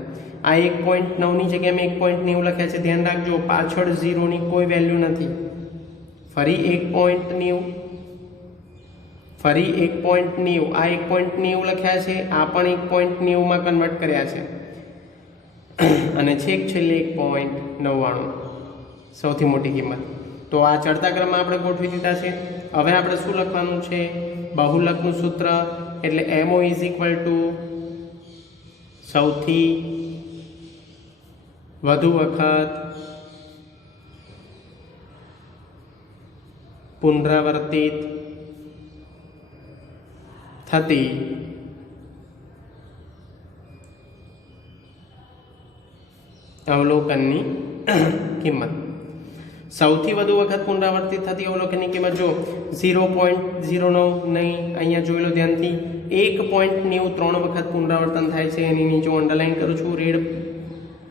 આ 1.9 ની જગ્યાએ મેં 1.90 લખ્યા છે. ધ્યાન રાખજો, પાછળ 0 ની કોઈ વેલ્યુ નથી. ફરી 1.90, ફરી 1.90 આ 1.90 લખ્યા છે, આ પણ 1.90 માં કન્વર્ટ કર્યા છે અને છેક છેલ્લે 1.99 સૌથી મોટી કિંમત. તો આ ચડતા ક્રમમાં આપણે ગોઠવી દીધા છે. હવે આપણે શું લખવાનું છે? બહુલકનું સૂત્ર એટલે MO = સૌથી વધુ વખત પુનરાવર્તિત થતી અવલોકનની કિંમત. સૌથી વધુ વખત પુનરાવર્તિત થતી અવલોકનની કિંમત જો 0.09 નહીં, અહીંયા જોઈ લો ધ્યાનથી 1.93 વખત પુનરાવર્તન થાય છે. એની નીચે અંડરલાઈન કરું છું રેડ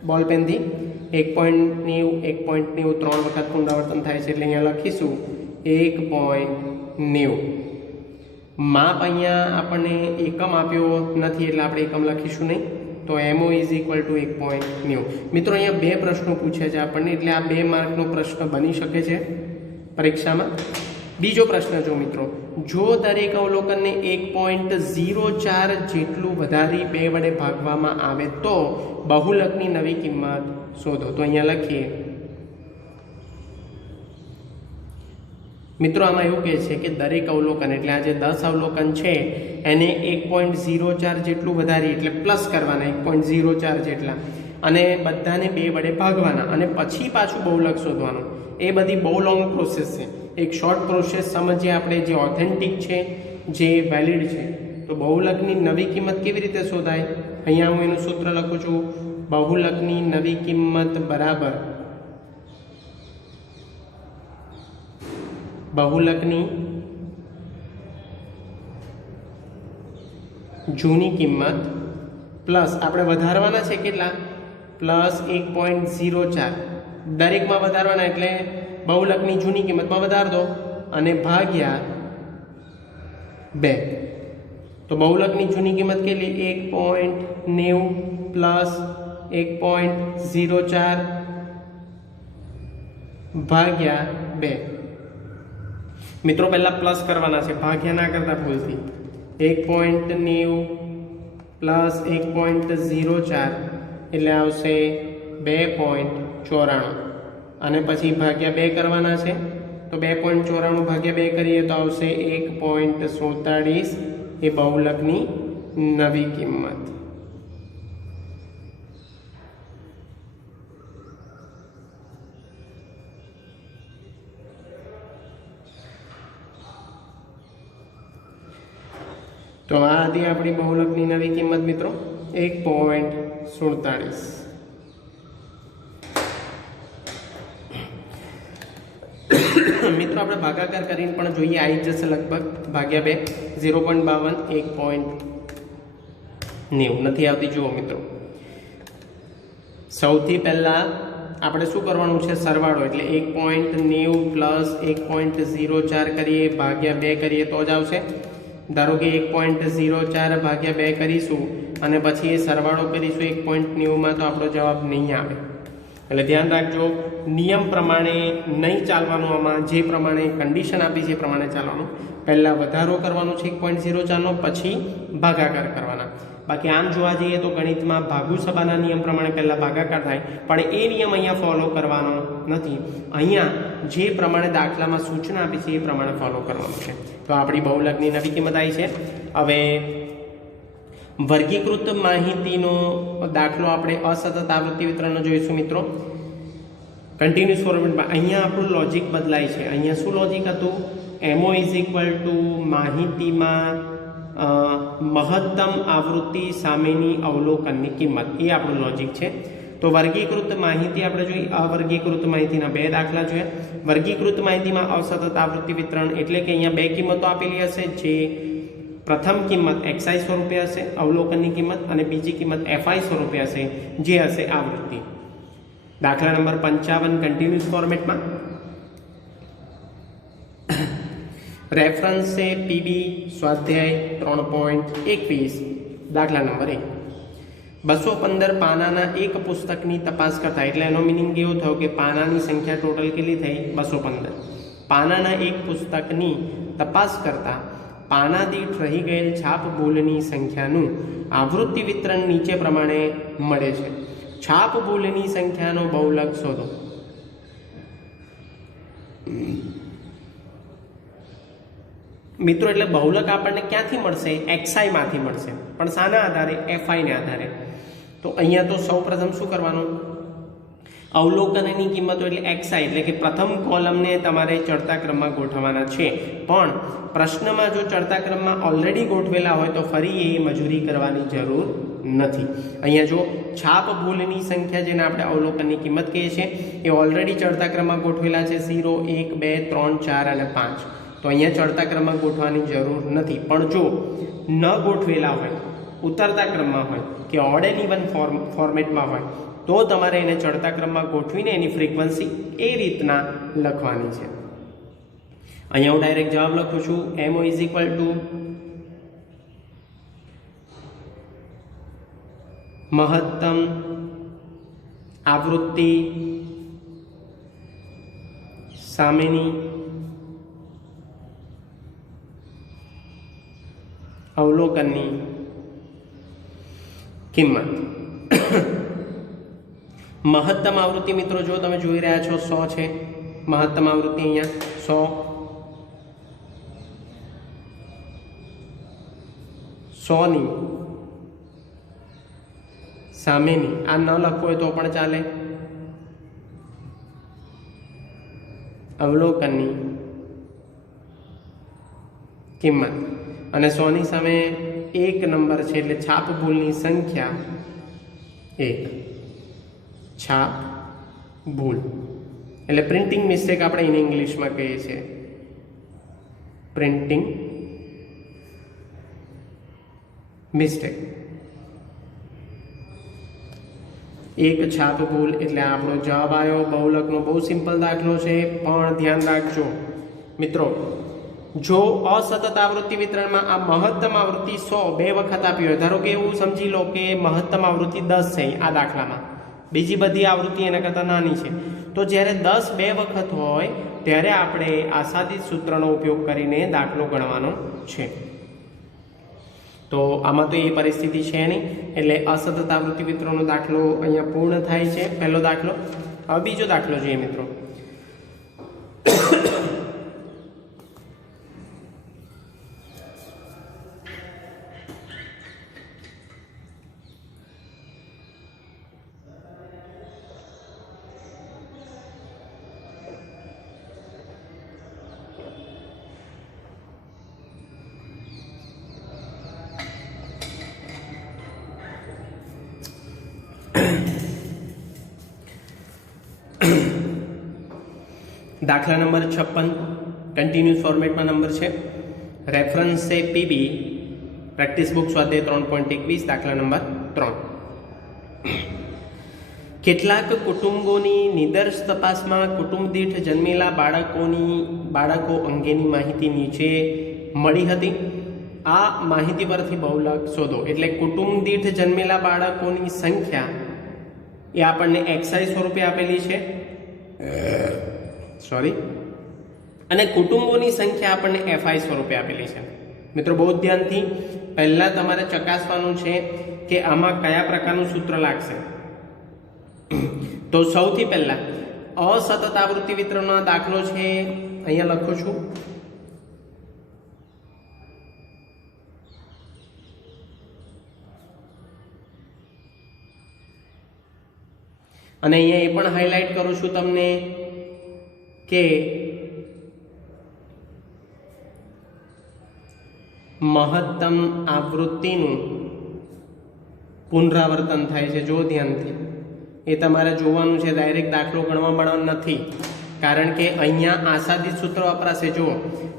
બોલ પેનથી. 1.93 વખત પુનરાવર્તન થાય છે એટલે અહીંયા લખીશું 1.90. માપ અહીંયા આપણને એકમ આપ્યો નથી એટલે આપણે એકમ લખીશું નહીં. તો MO = 1.90. મિત્રો અહીંયા બે પ્રશ્નો પૂછ્યા છે આપણને, એટલે આ 2 માર્કનો પ્રશ્ન બની શકે છે પરીક્ષામાં. બીજો પ્રશ્ન જો મિત્રો, જો દરેક અવલોકનને 1.04 જેટલું વધારી 2 વડે ભાગવામાં આવે તો બહુલકની નવી કિંમત શોધો. તો અહીંયા લખીએ મિત્રો, આમાં એવું કહે છે કે દરેક અવલોકન એટલે આ જે 10 અવલોકન છે એને 1.04 જેટલું વધારી એટલે પ્લસ કરવાના 1.04 જેટલા અને બધાને 2 વડે ભાગવાના અને પછી પાછું બહુલક શોધવાનું. એ બધી બહુ લોંગ પ્રોસેસ છે. એક શોર્ટ પ્રોસેસ સમજીએ આપણે, જે ઓથેન્ટિક છે, જે વેલિડ છે. તો બહુલકની નવી કિંમત કેવી રીતે શોધાય? અહીંયા હું એનું સૂત્ર લખું છું. બહુલકની નવી કિંમત બરાબર બહુલકની જૂની કિંમત પ્લસ આપણે વધારવાના છે કેટલા? પ્લસ 1.04 દરેકમાં વધારવાના એટલે બહુલકની જૂની કિંમતમાં વધાર દો અને ભાગ્યા 2. તો બહુલકની જૂની કિંમત કેટલી? 1.90 પ્લસ 1.04 ભાગ્યા 2. મિત્રો પહેલા પ્લસ કરવાના છે, ભાગ્યા ના કરતા ભૂલથી. 1.90 પ્લસ 1.04 એટલે આવશે 2.94 અને પછી ભાગ્યા 2 કરવાના છે. તો 2.94 ભાગ્યા 2 કરીએ તો આવશે 1.47. એ બહુલકની નવી કિંમત. તો આ હતી આપણી બહુલકની નવી કિંમત મિત્રો 1.47. મિત્રો આપણે ભાગાકાર કરીને પણ જોઈએ, આવી જશે લગભગ ભાગ્યા 2 0.52 1.90 નથી આવતી. જુઓ મિત્રો, સૌથી પહેલા આપણે શું કરવાનું છે? સરવાળો એટલે 1.90 પ્લસ 1.04 કરીએ ભાગ્યા 2 કરીએ તો જ આવશે. ધારો કે 1.04 ભાગ્યા 2 કરીશું અને પછી એ સરવાળો કરીશું 1.90 માં તો આપણો જવાબ નહીં આવે. એટલે ધ્યાન રાખજો, નિયમ પ્રમાણે નહીં ચાલવાનું. આમાં જે પ્રમાણે કન્ડિશન આપી છે એ પ્રમાણે ચાલવાનું. પહેલાં વધારો કરવાનો છે 1.04 નો, પછી ભાગાકાર કરવાના. બાકી આમ જોવા જઈએ તો ગણિતમાં ભાગુ સભાના નિયમ પ્રમાણે પહેલાં ભાગાકાર થાય, પણ એ નિયમ અહીંયા ફોલો કરવાનો નથી. અહીંયા જે પ્રમાણે દાખલામાં સૂચના આપી છે એ પ્રમાણે ફોલો કરવાનું છે. તો આપણી બહુલકની નવી કિંમત આવી છે. હવે વર્ગીકૃત માહિતીનો દાખલો આપણે અસતત આવૃત્તિ વિતરણનો જોઈશું મિત્રો કન્ટિન્યુઅસ ફોર્મેટમાં. અહીંયા આપણું લોજિક બદલાય છે. અહીંયા શું લોજિક હતું? MO = માહિતીમાં મહત્તમ આવૃત્તિ સામેની અવલોકનની કિંમત. એ આપણું લોજિક છે. તો વર્ગીકૃત માહિતી આપણે જોઈએ. અવર્ગીકૃત માહિતીના 2 દાખલા જોઈએ. વર્ગીકૃત માહિતીમાં અસતત આવૃત્તિ વિતરણ એટલે કે અહીંયા 2 કિંમતો આપેલી હશે. જે પ્રથમ કિંમત XI સ્વરૂપે હશે અવલોકનની કિંમત, અને બીજી કિંમત FI સ્વરૂપે હશે જે હશે આવૃત્તિ. દાખલા નંબર 55 કન્ટિન્યુઅસ ફોર્મેટમાં. રેફરન્સ છે PB સ્વાધ્યાય 3.21. દાખલા નંબર 1. 215 પાનાના એક પુસ્તકની તપાસ કરતા, એટલે એનો મિનિંગ એવો થયો કે પાનાની સંખ્યા ટોટલ કેટલી થઈ? 215. પાનાના એક પુસ્તકની તપાસ કરતા પાના દીઠ રહી ગયેલ છાપ ભૂલની સંખ્યાનું આવૃત્તિ વિતરણ નીચે પ્રમાણે મળે છે. છાપ ભૂલની સંખ્યાનો બહુલક શોધો. મિત્રો એટલે બહુલક આપણને ક્યાંથી મળશે? એક્સઆઈ માંથી મળશે, પણ શાના આધારે? એફઆઈ ને આધારે. તો અહીંયા તો સૌ પ્રથમ શું કરવાનું? અવલોકનની કિંમતો એટલે એક્સઆઈ એટલે કે પ્રથમ કોલમને તમારે ચડતા ક્રમમાં ગોઠવવાના છે. પણ પ્રશ્નમાં જો ચડતા ક્રમમાં ઓલરેડી ગોઠવેલા હોય તો ફરી એ મજૂરી કરવાની જરૂર નથી. અહીંયા જો છાપ ભૂલની સંખ્યા જેને આપણે અવલોકનની કિંમત કહીએ છીએ એ ઓલરેડી ચડતા ક્રમમાં ગોઠવેલા છે 0, 1, 2, 3, 4 અને 5. તો અહીંયા ચડતા ક્રમમાં ગોઠવવાની જરૂર નથી. પણ જો ન ગોઠવેલા હોય, ઉતરતા ક્રમમાં હોય કે ઓડ એન્ડ ઇવન ફોર્મેટમાં હોય તો તમારે એને ચડતા ક્રમમાં ગોઠવીને એની ફ્રીક્વન્સી એ રીતના લખવાની છે. અહીંયા હું ડાયરેક્ટ જવાબ લખું છું. MO = મહત્તમ આવૃત્તિ સામેની અવલોકનની કિંમત. મહત્તમ આવૃત્તિ મિત્રો જો તમે જોઈ રહ્યા છો 100 છે. મહત્તમ આવૃત્તિ અહીંયા 100 ની સામેની, આ ન લખવું હોય તો પણ ચાલે, અવલોકનની કિંમત. અને 100 ની સામે 1 નંબર છે એટલે છાપ ભૂલની સંખ્યા 1. છાપ ભૂલ એટલે પ્રિન્ટિંગ મિસ્ટેક આપણે ઇન ઇંગ્લિશમાં કહીએ છીએ. Printing mistake. 1 છાપ ભૂલ એટલે આપણો જવાબ આવ્યો. બહુલકનો બહુ સિમ્પલ દાખલો છે, પણ ધ્યાન રાખજો મિત્રો, જો અસતત આવૃત્તિ વિતરણમાં આ મહત્તમ આવૃત્તિ 100 બે વખત આપી હોય, ધારો કે એવું સમજી લો કે મહત્તમ આવૃત્તિ 10 છે આ દાખલામાં, બીજી બધી આવૃત્તિ એના કરતાં નાની છે, તો જ્યારે 10 બે વખત હોય ત્યારે આપણે આસાદિત સૂત્રનો ઉપયોગ કરીને દાખલો ગણવાનો છે. તો આમાં તો એ પરિસ્થિતિ છે નહીં, એટલે અસતત આવૃત્તિ વિતરણનો દાખલો અહીંયા પૂર્ણ થાય છે, પહેલો દાખલો. હવે બીજો દાખલો જોઈએ મિત્રો. દાખલા નંબર 56 કન્ટિન્યુઅસ ફોર્મેટમાં નંબર છે. રેફરન્સ છે PB, પ્રેક્ટિસ બુક સ્વાધ્યાય 3.21, દાખલા નંબર 3. કેટલાક કુટુંબોની નિદર્શ તપાસમાં કુટુંબ દીઠ જન્મેલા બાળકો અંગેની માહિતી નીચે મળી હતી. આ માહિતી પરથી બહુલક શોધો. એટલે કુટુંબ દીઠ જન્મેલા બાળકોની સંખ્યા એ આપણને XI સ્વરૂપે આપેલી છે, અને કુટુંબોની સંખ્યા આપણને FI સ્વરૂપે આપેલી છે. મિત્રો બહુ ધ્યાનથી પહેલા તમારે ચકાસવાનું છે કે આમાં કયા પ્રકારનું સૂત્ર લાગશે. તો સૌથી પહેલા અસતત આવૃત્તિ વિતરણનો દાખલો છે, અહીંયા લખું છું. અને અહીંયા એ પણ હાઇલાઇટ કરું છું તમને કે મહત્તમ આવૃત્તિનું પુનરાવર્તન થાય છે. જો ધ્યાનથી એ તમારે જોવાનું છે, ડાયરેક્ટ દાખલો ગણવા મળવાનો નથી, કારણ કે અહીંયા આસાદિત સૂત્ર વપરાશે. જુઓ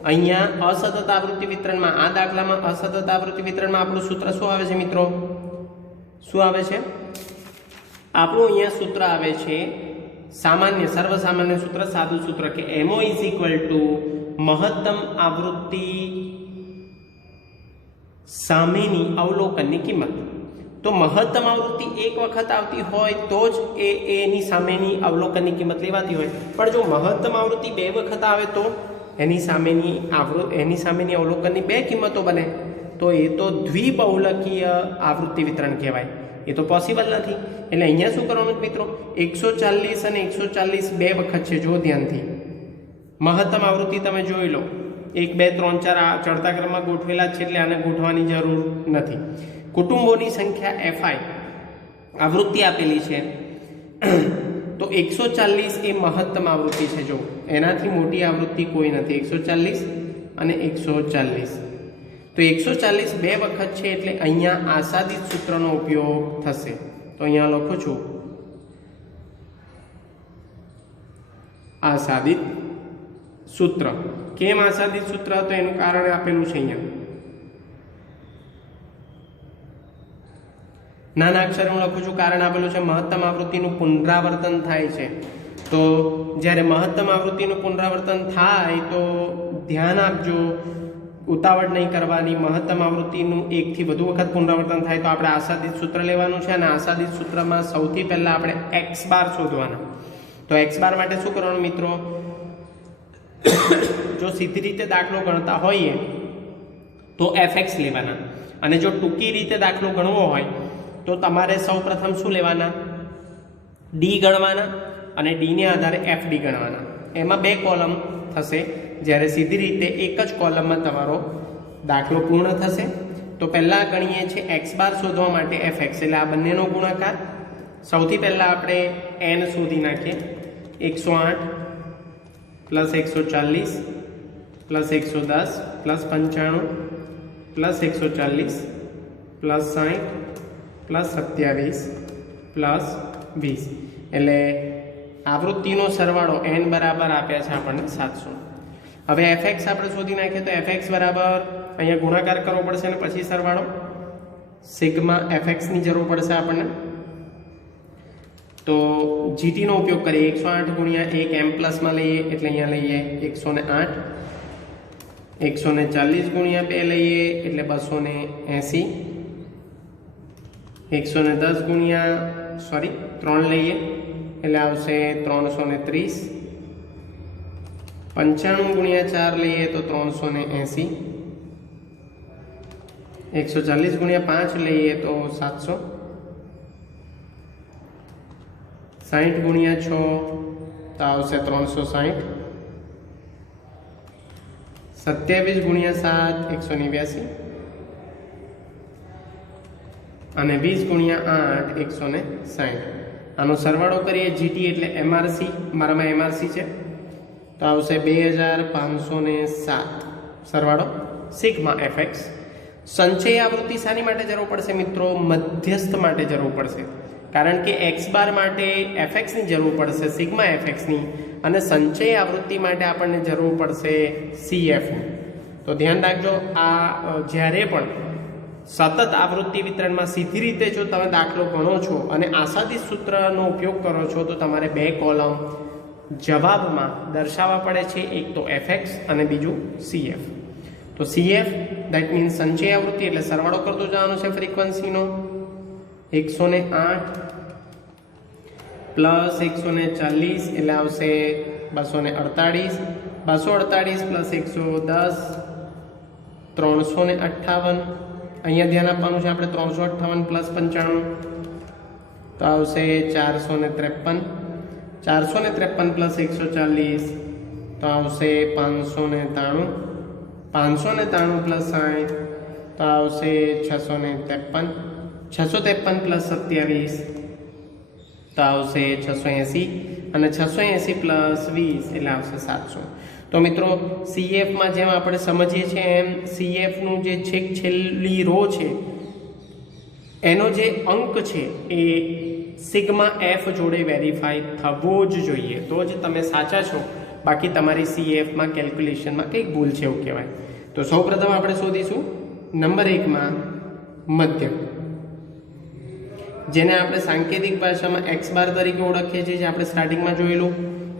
અહીંયા અસતત આવૃત્તિ વિતરણમાં, આ દાખલામાં અસતત આવૃત્તિ વિતરણમાં આપણું સૂત્ર શું આવે છે મિત્રો? શું આવે છે આપણું? અહીંયા સૂત્ર આવે છે સામાન્ય, સર્વસામાન્ય સૂત્ર, સાદું સૂત્ર કે MO = મહત્તમ આવૃત્તિ સામેની અવલોકનની કિંમત. તો મહત્તમ આવૃત્તિ એક વખત આવતી હોય તો જ એની સામેની અવલોકનની કિંમત લેવાતી હોય, પણ જો મહત્તમ આવૃત્તિ બે વખત આવે તો એની સામેની અવલોકનની બે કિંમતો બને તો એ તો દ્વિબહુલકીય આવૃત્તિ વિતરણ કહેવાય. એ તો પોસિબલ નથી. એટલે અહીંયા શું કરવાનું મિત્રો, 140 અને 140 બે વખત છે. જો ધ્યાનથી મહત્તમ આવૃત્તિ તમે જોઈ લો, 1 2 3 4 આ ચડતા ક્રમમાં ગોઠવેલા છે એટલે આને ગોઠવાની જરૂર નથી. કુટુંબોની સંખ્યા FI આવૃત્તિ આપેલી છે તો 140 એ મહત્તમ આવૃત્તિ છે. જો એનાથી મોટી આવૃત્તિ કોઈ નથી, 140 અને 140. તો 140 બે વખત છે એટલે અહીંયા આસાદિત સૂત્રનો ઉપયોગ થશે. તો અહીંયા લખું છું આસાદિત સૂત્ર. કેમ આસાદિત સૂત્ર? તો એનું કારણ આપેલું છે અહીંયા. નાના અક્ષરે હું લખું છું, કારણ આપેલું છે મહત્તમ આવૃત્તિનું પુનરાવર્તન થાય છે. તો જ્યારે મહત્તમ આવૃત્તિનું પુનરાવર્તન થાય તો ધ્યાન આપજો, ઉતાવળ નહીં કરવાની. મહત્તમ આવૃત્તિનું એકથી વધુ વખત પુનરાવર્તન થાય તો આપણે આસાદિત સૂત્ર લેવાનું છે અને આસાદિત સૂત્રમાં સૌથી પહેલા આપણે x બાર શોધવાના. તો x બાર માટે શું કરવાનું મિત્રો, જો સીધી રીતે દાખલો ગણતા હોઈએ તો fx લેવાના, અને જો ટૂંકી રીતે દાખલો ગણવો હોય તો તમારે સૌપ્રથમ શું લેવાના, d ગણવાના અને d ને આધારે fd ગણવાના. એમાં બે કોલમ થશે, જ્યારે સીધી રીતે એક જ કોલમમાં તમારો દાખલો પૂર્ણ થશે. તો પહેલા ગણીએ છીએ x બાર શોધવા માટે fx, એટલે આ બંનેનો ગુણાકાર. સૌથી પહેલા આપણે n શોધી નાખીએ. 108 plus 140 plus 110 plus 95 plus 140 plus 60 plus 27 plus 20, એટલે આવૃત્તિનો સરવાળો n બરાબર આપ્યા છે આપણને 700. હવે fx આપણે શોધી નાખીએ તો fx બરાબર અહીંયા ગુણાકાર કરવો પડશે અને પછી સરવાળો. સિગ્મા fx ની જરૂર પડશે આપણને. તો GT નો ઉપયોગ કરીએ. 108 ગુણ્યા 1 m પ્લસમાં લઈએ એટલે અહીંયા લઈએ 108. 140 ગુણ્યા 2 લઈએ એટલે 280. 110 ગુણ્યા 3 લઈએ એટલે આવશે 330. 95 ગુણ્યા 4 લઈએ તો 380. 140 ગુણ્યા 5 લઈએ તો 700. 60 ગુણ્યા 6 તો આવશે 360. 27 ગુણ્યા 7 189. અને 20 ગુણ્યા 8 160. આનો સરવાળો કરીએ. GT એટલે MRC, મારામાં MRC છે તો આવશે 2507 સરવાળો સિગ્મા fx. સંચય આવૃત્તિ શાની માટે જરૂર પડશે મિત્રો? મધ્યસ્થ માટે જરૂર પડશે, કારણ કે x બાર માટે fx ની જરૂર પડશે, સિગ્મા fx ની, અને સંચય આવૃત્તિ માટે આપણને જરૂર પડશે cf ની. તો ધ્યાન રાખજો, આ જ્યારે પણ સતત આવૃત્તિ વિતરણમાં સીધી રીતે જો તમે દાખલો ગણો છો અને આસાદિત સૂત્રનો ઉપયોગ કરો છો તો તમારે બે કોલમ જવાબમાં દર્શાવવા પડે છે, એક તો fx અને બીજું cf. તો cf દેટ મીન્સ સંચય આવૃત્તિ, એટલે સરવાળો કરતો જવાનો છે ફ્રીક્વન્સીનો. 108 પ્લસ 140 એટલે આવશે 248. 248 પ્લસ 110 358. અહીંયા ધ્યાન આપવાનું છે આપણે, 358 પ્લસ 95 તો આવશે 453. 453 પ્લસ 140 તો આવશે 593. 593 પ્લસ 60 તો આવશે 653. 653 પ્લસ 27 તો આવશે 680. અને 680 પ્લસ 20 એટલે આવશે 700. તો મિત્રો CFમાં જેમ આપણે સમજીએ છીએ એમ CFનું જે છેલ્લી રો છે એનો જે અંક છે એ સિગ્મા f જોડે વેરીફાઈ થવો જ જોઈએ, તો જ તમે સાચા છો. બાકી તમારી CFમાં કેલ્ક્યુલેશનમાં કંઈક ભૂલ છે એવું કહેવાય. તો સૌપ્રથમ આપણે શોધીશું નંબર 1માં મધ્યક, જેને આપણે સાંકેતિક ભાષામાં x બાર તરીકે ઓળખીએ છીએ, જે આપણે સ્ટાર્ટિંગમાં જોયેલું.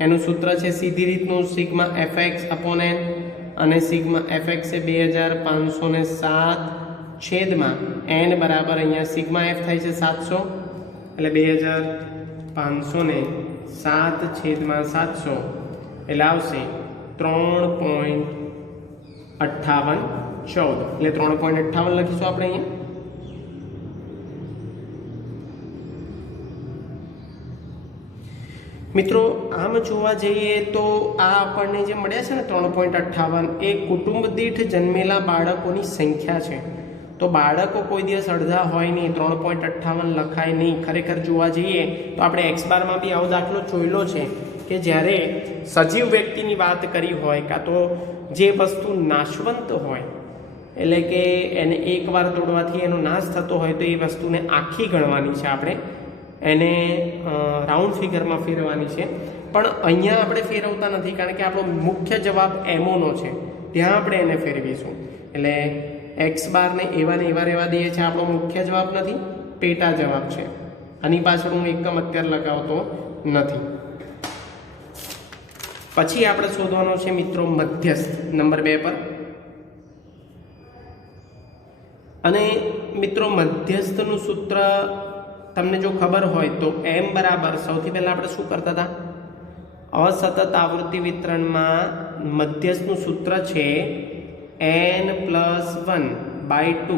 એનું સૂત્ર છે સીધી રીતનું સિગ્મા fx અપોન n, અને સિગ્મા fx એ 2507 છેદમાં n બરાબર અહીંયા સિગ્મા f થાય છે 700, એટલે 2507 છેદમાં 700 એટલે આવશે 3.5814 એટલે 3.58 લખીશું આપણે અહીંયા. મિત્રો આમ જોવા જઈએ તો આ આપણને જે મળ્યા છે ને 3.58 એ કુટુંબ દીઠ જન્મેલા બાળકોની સંખ્યા છે. તો બાળકો કોઈ દિવસ અડધા હોય નહીં, 3.58 લખાય નહીં. ખરેખર જોવા જઈએ તો આપણે એક્સ બારમાં બી આવો દાખલો જોયેલો છે કે જ્યારે સજીવ વ્યક્તિની વાત કરી હોય કાં તો જે વસ્તુ નાશવંત હોય એટલે કે એને એકવાર તોડવાથી એનો નાશ થતો હોય તો એ વસ્તુને આખી ગણવાની છે આપણે, એને રાઉન્ડ ફિગરમાં ફેરવવાની છે. પણ અહીંયા આપણે ફેરવતા નથી કારણ કે આપણો મુખ્ય જવાબ એમોનો છે, ત્યાં આપણે એને ફેરવીશું. એટલે એક્સ બારને એવા ને એવા રહેવા દઈએ છીએ, આપણો મુખ્ય જવાબ નથી, પેટા જવાબ છે. આની પાછળ હું એકમ અત્યારે લગાવતો નથી. પછી આપણે શોધવાનો છે મિત્રો મધ્યસ્થ નંબર 2 પર. અને મિત્રો મધ્યસ્થનું સૂત્ર તમને જો ખબર હોય તો m બરાબર, સૌથી પહેલા આપણે શું કરતા હતા, અસતત આવૃત્તિ વિતરણમાં મધ્યસ્થનું સૂત્ર છે n+1/2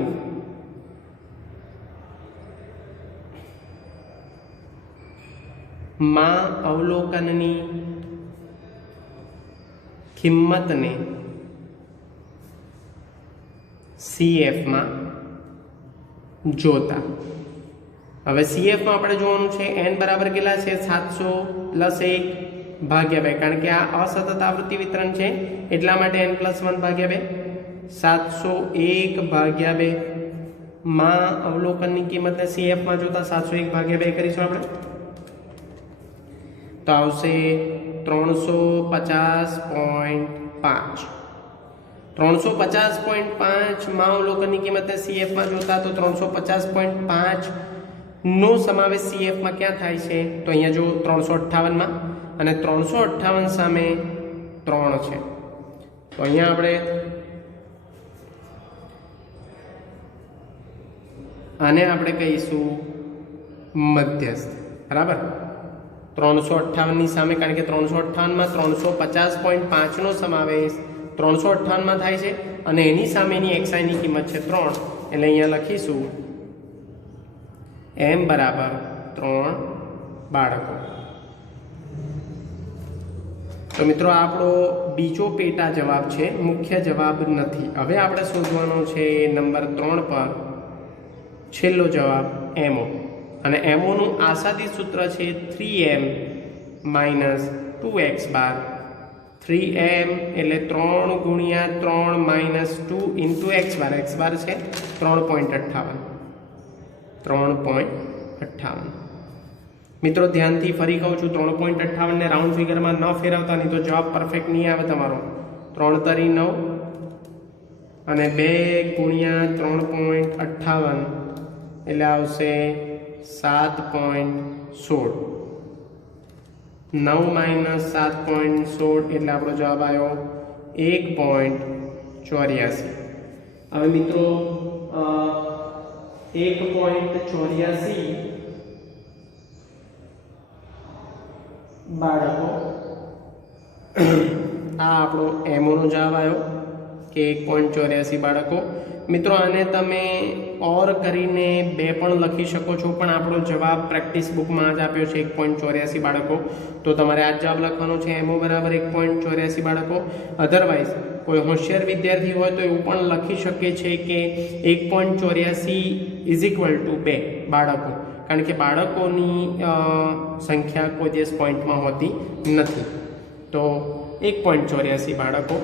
માં અવલોકનની કિંમતને CF માં જોતા. હવે CF માં આપણે જોવાનું છે n બરાબર કેટલા છે, 700+1/2, કારણ કે આ અસતત આવૃત્તિ વિતરણ છે એટલા માટે n+1/2, 701/2 માં અવલોકનની કિંમતને CF માં જોતા 701/2 કરીશું આપણે તો આવશે 350.5. 350.5 માં અવલોકનની કિંમતને CF માં જોતા તો 350.5 નો સમાવેશ CF માં ક્યાં થાય છે તો અહીંયા જો 358 માં, અને 358 સામે 3 છે તો અહીંયા આપણે આને આપણે કહીશું મધ્યસ્થ. બરાબર, 358 ની સામે, કારણ કે 358 માં 350.5 નો સમાવેશ 358 માં થાય છે અને એની સામેની xi ની કિંમત છે 3, એટલે અહીંયા લખીશું m બરાબર 3 બાળકો. તો મિત્રો આપણો બીજો પેટા જવાબ છે, મુખ્ય જવાબ નથી. હવે આપણે શોધવાનો છે નંબર 3 પર છેલ્લો જવાબ એમઓ, અને એમઓનું આસાદી સૂત્ર છે 3m - 2x બાર. 3m એટલે 3 × 3 - 2 × x બાર. x બાર છે 3.58. મિત્રો ધ્યાનથી ફરી કહું છું, 3.58 ને રાઉન્ડ ફિગરમાં ન ફેરવતા, નહીં તો જવાબ પરફેક્ટ નહીં આવે તમારો. 3 તરી 9 અને 2 × 3.58 એટલે આવશે 7.16. 9 - 7.16 એટલે આપણો જવાબ આવ્યો 1.84. હવે મિત્રો 1.84 બાળકો, આ આપણો એમઓનો જવાબ આવ્યો કે 1.84 બાળકો. મિત્રો આને તમે ઓર કરીને 2 પણ લખી શકો છો, પણ આપણો જવાબ પ્રેક્ટિસ બુકમાં જ આપ્યો છે 1.84 બાળકો. તો તમારે આ જવાબ લખવાનો છે એમઓ બરાબર 1.84 બાળકો. અધરવાઇઝ કોઈ હોશિયાર વિદ્યાર્થી હોય તો એવું પણ લખી શકે છે કે 1.84 = 2 બાળકો, કારણ કે બાળકોની સંખ્યા કોઈ દિવસ પોઈન્ટમાં હોતી નથી. તો 1.84 બાળકો